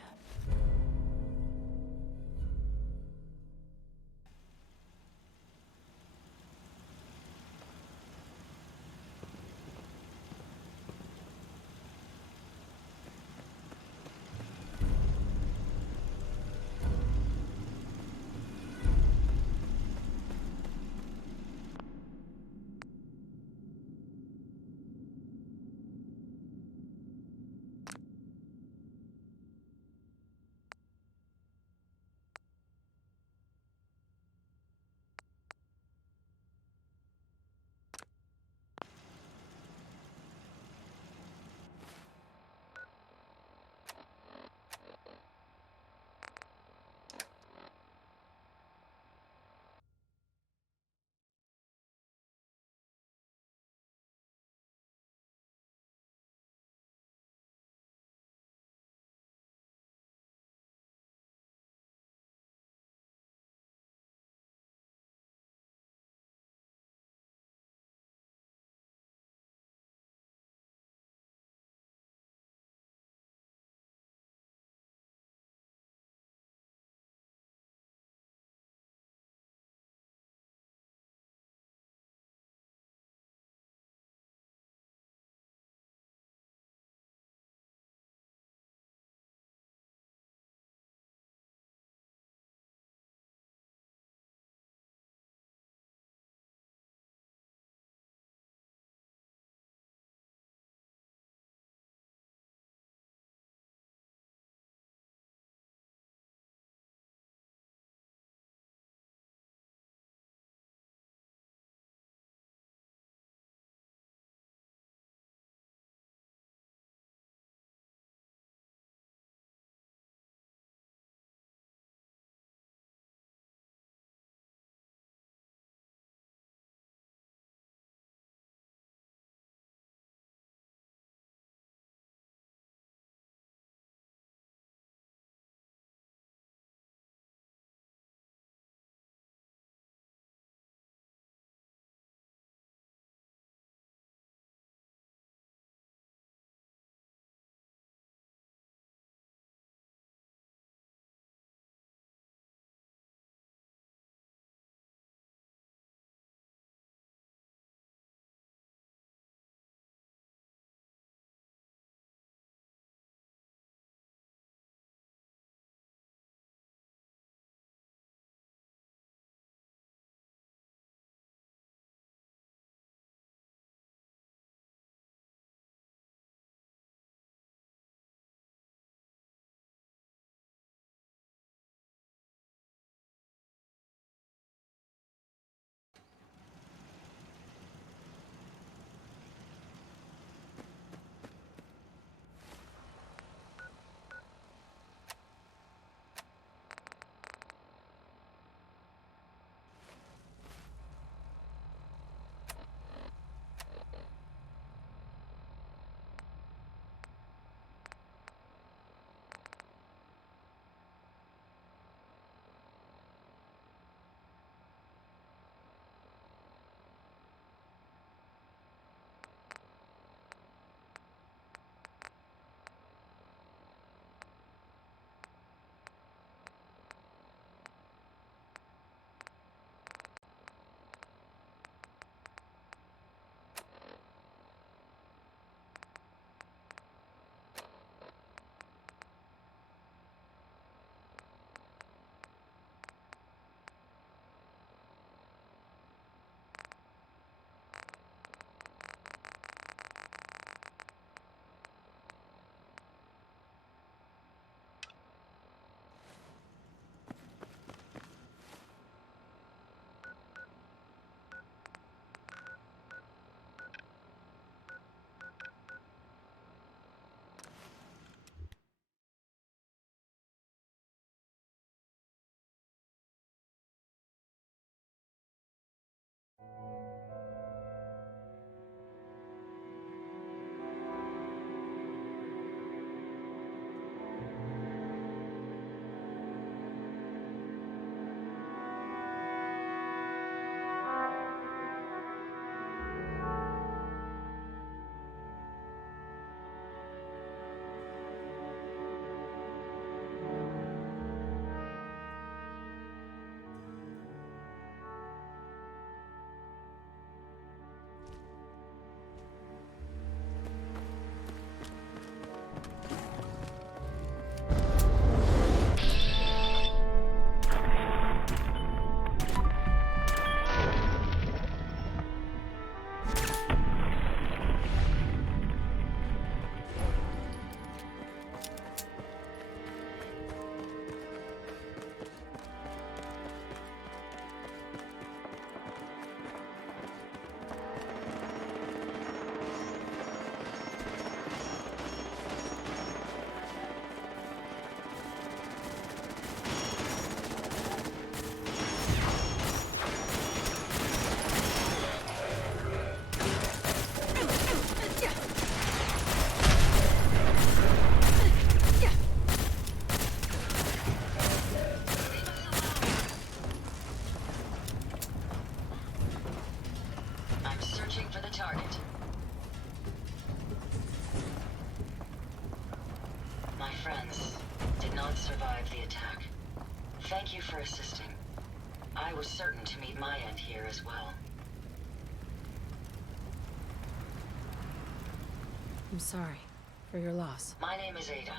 for the target. My friends did not survive the attack. Thank you for assisting. I was certain to meet my end here as well. I'm sorry for your loss. My name is Ada.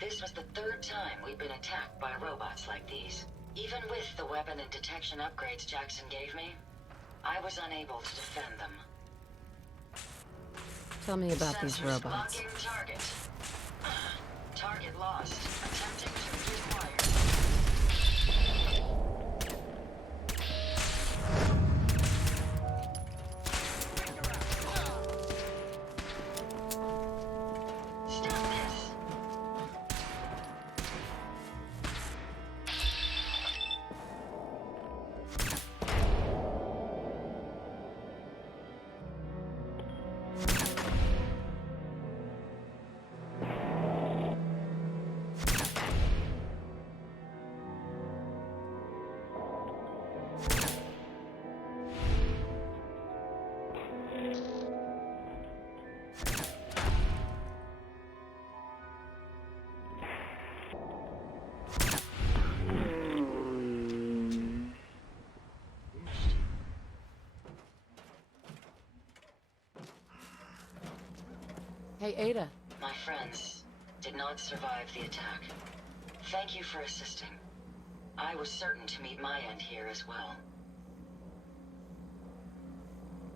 This was the third time we've been attacked by robots like these. Even with the weapon and detection upgrades Jackson gave me, I was unable to defend them. Tell me about these Sensors robots. blocking target. Target lost. Attempting to reacquire. Stop this. Hey, Ada. My friends did not survive the attack. Thank you for assisting. I was certain to meet my end here as well.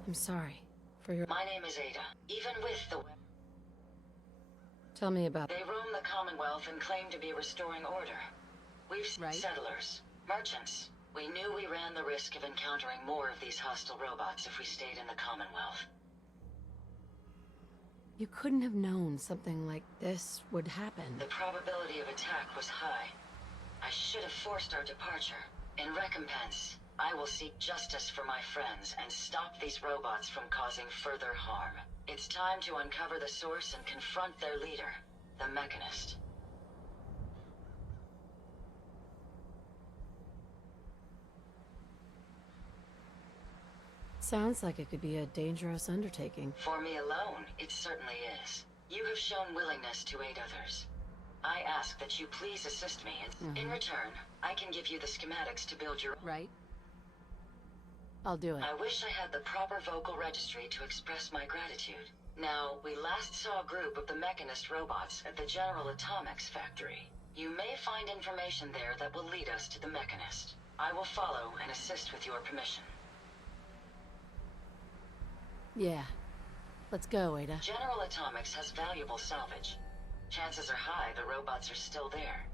I'm sorry for your... My name is Ada. Even with the... Tell me about... They roam the Commonwealth and claim to be restoring order. We've seen settlers, merchants. We knew we ran the risk of encountering more of these hostile robots if we stayed in the Commonwealth. You couldn't have known something like this would happen. The probability of attack was high. I should have forced our departure. In recompense, I will seek justice for my friends and stop these robots from causing further harm. It's time to uncover the source and confront their leader, the Mechanist. Sounds like it could be a dangerous undertaking. For me alone, it certainly is. You have shown willingness to aid others. I ask that you please assist me, and in return, I can give you the schematics to build your... Right. I'll do it. I wish I had the proper vocal registry to express my gratitude. Now, we last saw a group of the Mechanist robots at the General Atomics factory. You may find information there that will lead us to the Mechanist. I will follow and assist with your permission. Yeah. Let's go, Ada. General Atomics has valuable salvage. Chances are high the robots are still there.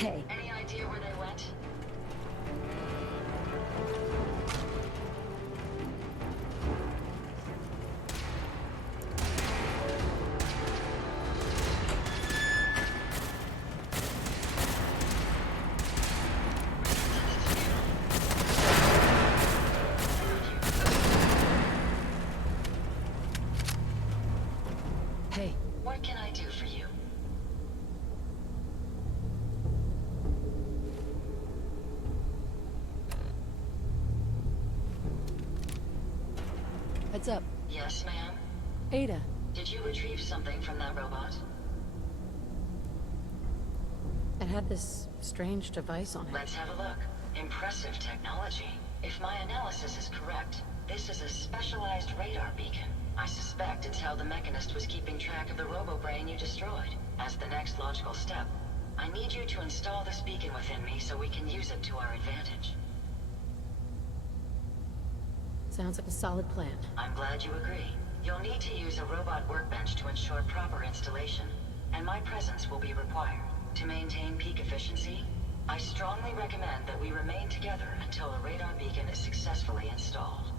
Hey. Any idea where they went? Hey. What can I do for you? Heads up. Yes, ma'am? Ada. Did you retrieve something from that robot? It had this strange device on it. Let's have a look. Impressive technology. If my analysis is correct, this is a specialized radar beacon. I suspect it's how the Mechanist was keeping track of the robo-brain you destroyed. As the next logical step, I need you to install this beacon within me so we can use it to our advantage. Sounds like a solid plan. I'm glad you agree. You'll need to use a robot workbench to ensure proper installation, and my presence will be required. To maintain peak efficiency, I strongly recommend that we remain together until the radar beacon is successfully installed.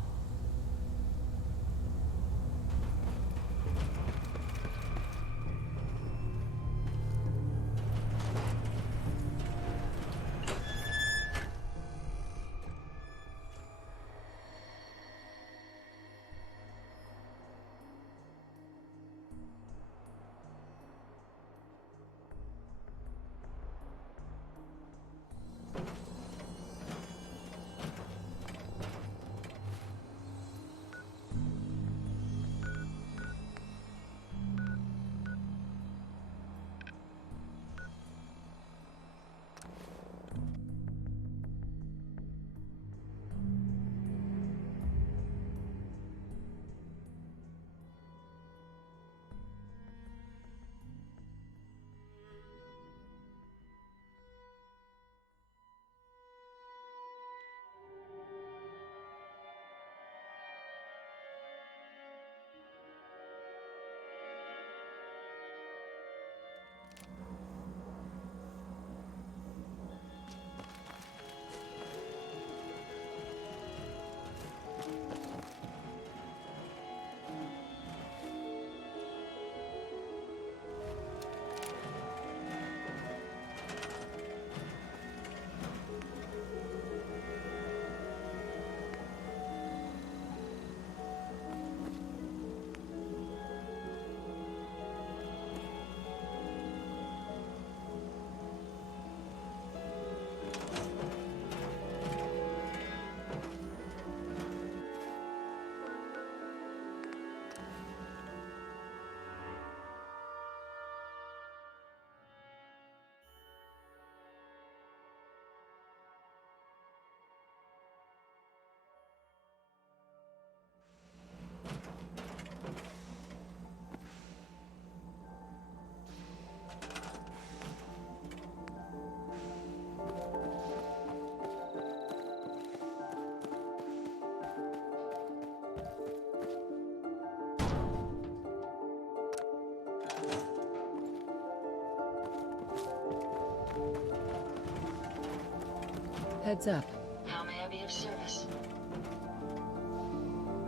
Heads up. How may I be of service?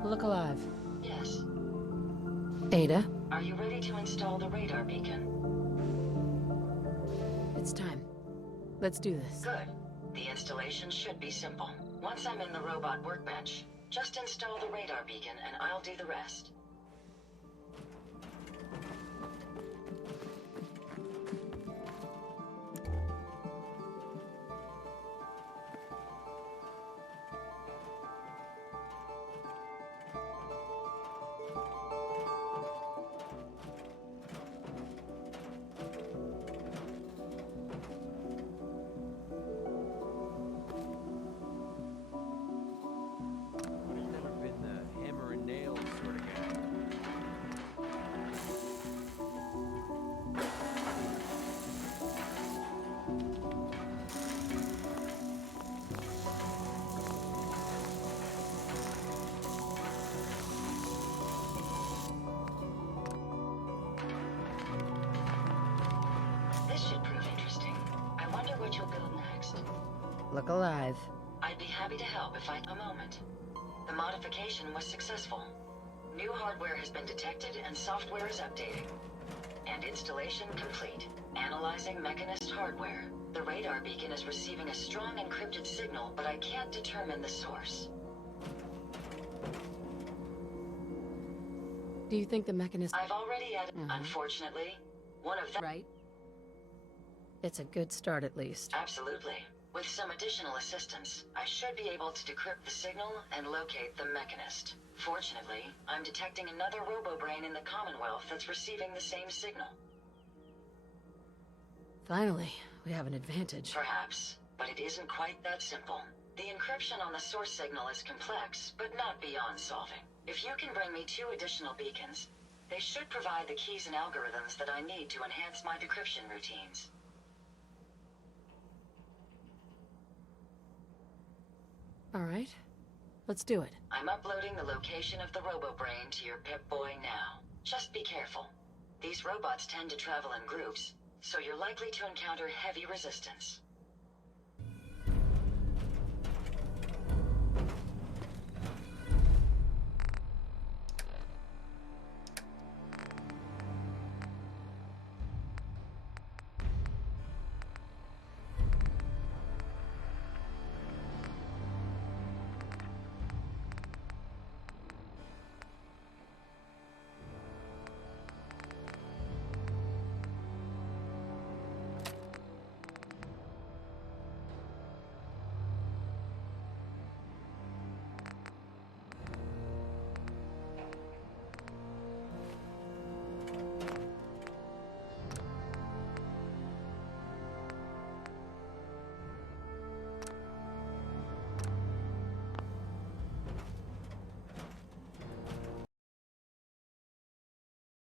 Look alive. Yes. Ada? Are you ready to install the radar beacon? It's time. Let's do this. Good. The installation should be simple. Once I'm in the robot workbench, just install the radar beacon and I'll do the rest. Never been the hammer and nails sort of guy. Look alive. I'd be happy to help if I had a moment. The modification was successful. New hardware has been detected and software is updating. And installation complete. Analyzing Mechanist hardware. The radar beacon is receiving a strong encrypted signal, but I can't determine the source. Do you think the Mechanist... I've already added... Unfortunately, one of them... Right. It's a good start, at least. Absolutely. With some additional assistance, I should be able to decrypt the signal and locate the Mechanist. Fortunately, I'm detecting another robo-brain in the Commonwealth that's receiving the same signal. Finally, we have an advantage. Perhaps, but it isn't quite that simple. The encryption on the source signal is complex, but not beyond solving. If you can bring me 2 additional beacons, they should provide the keys and algorithms that I need to enhance my decryption routines. All right. Let's do it. I'm uploading the location of the robo-brain to your Pip-Boy now. Just be careful. These robots tend to travel in groups, so you're likely to encounter heavy resistance.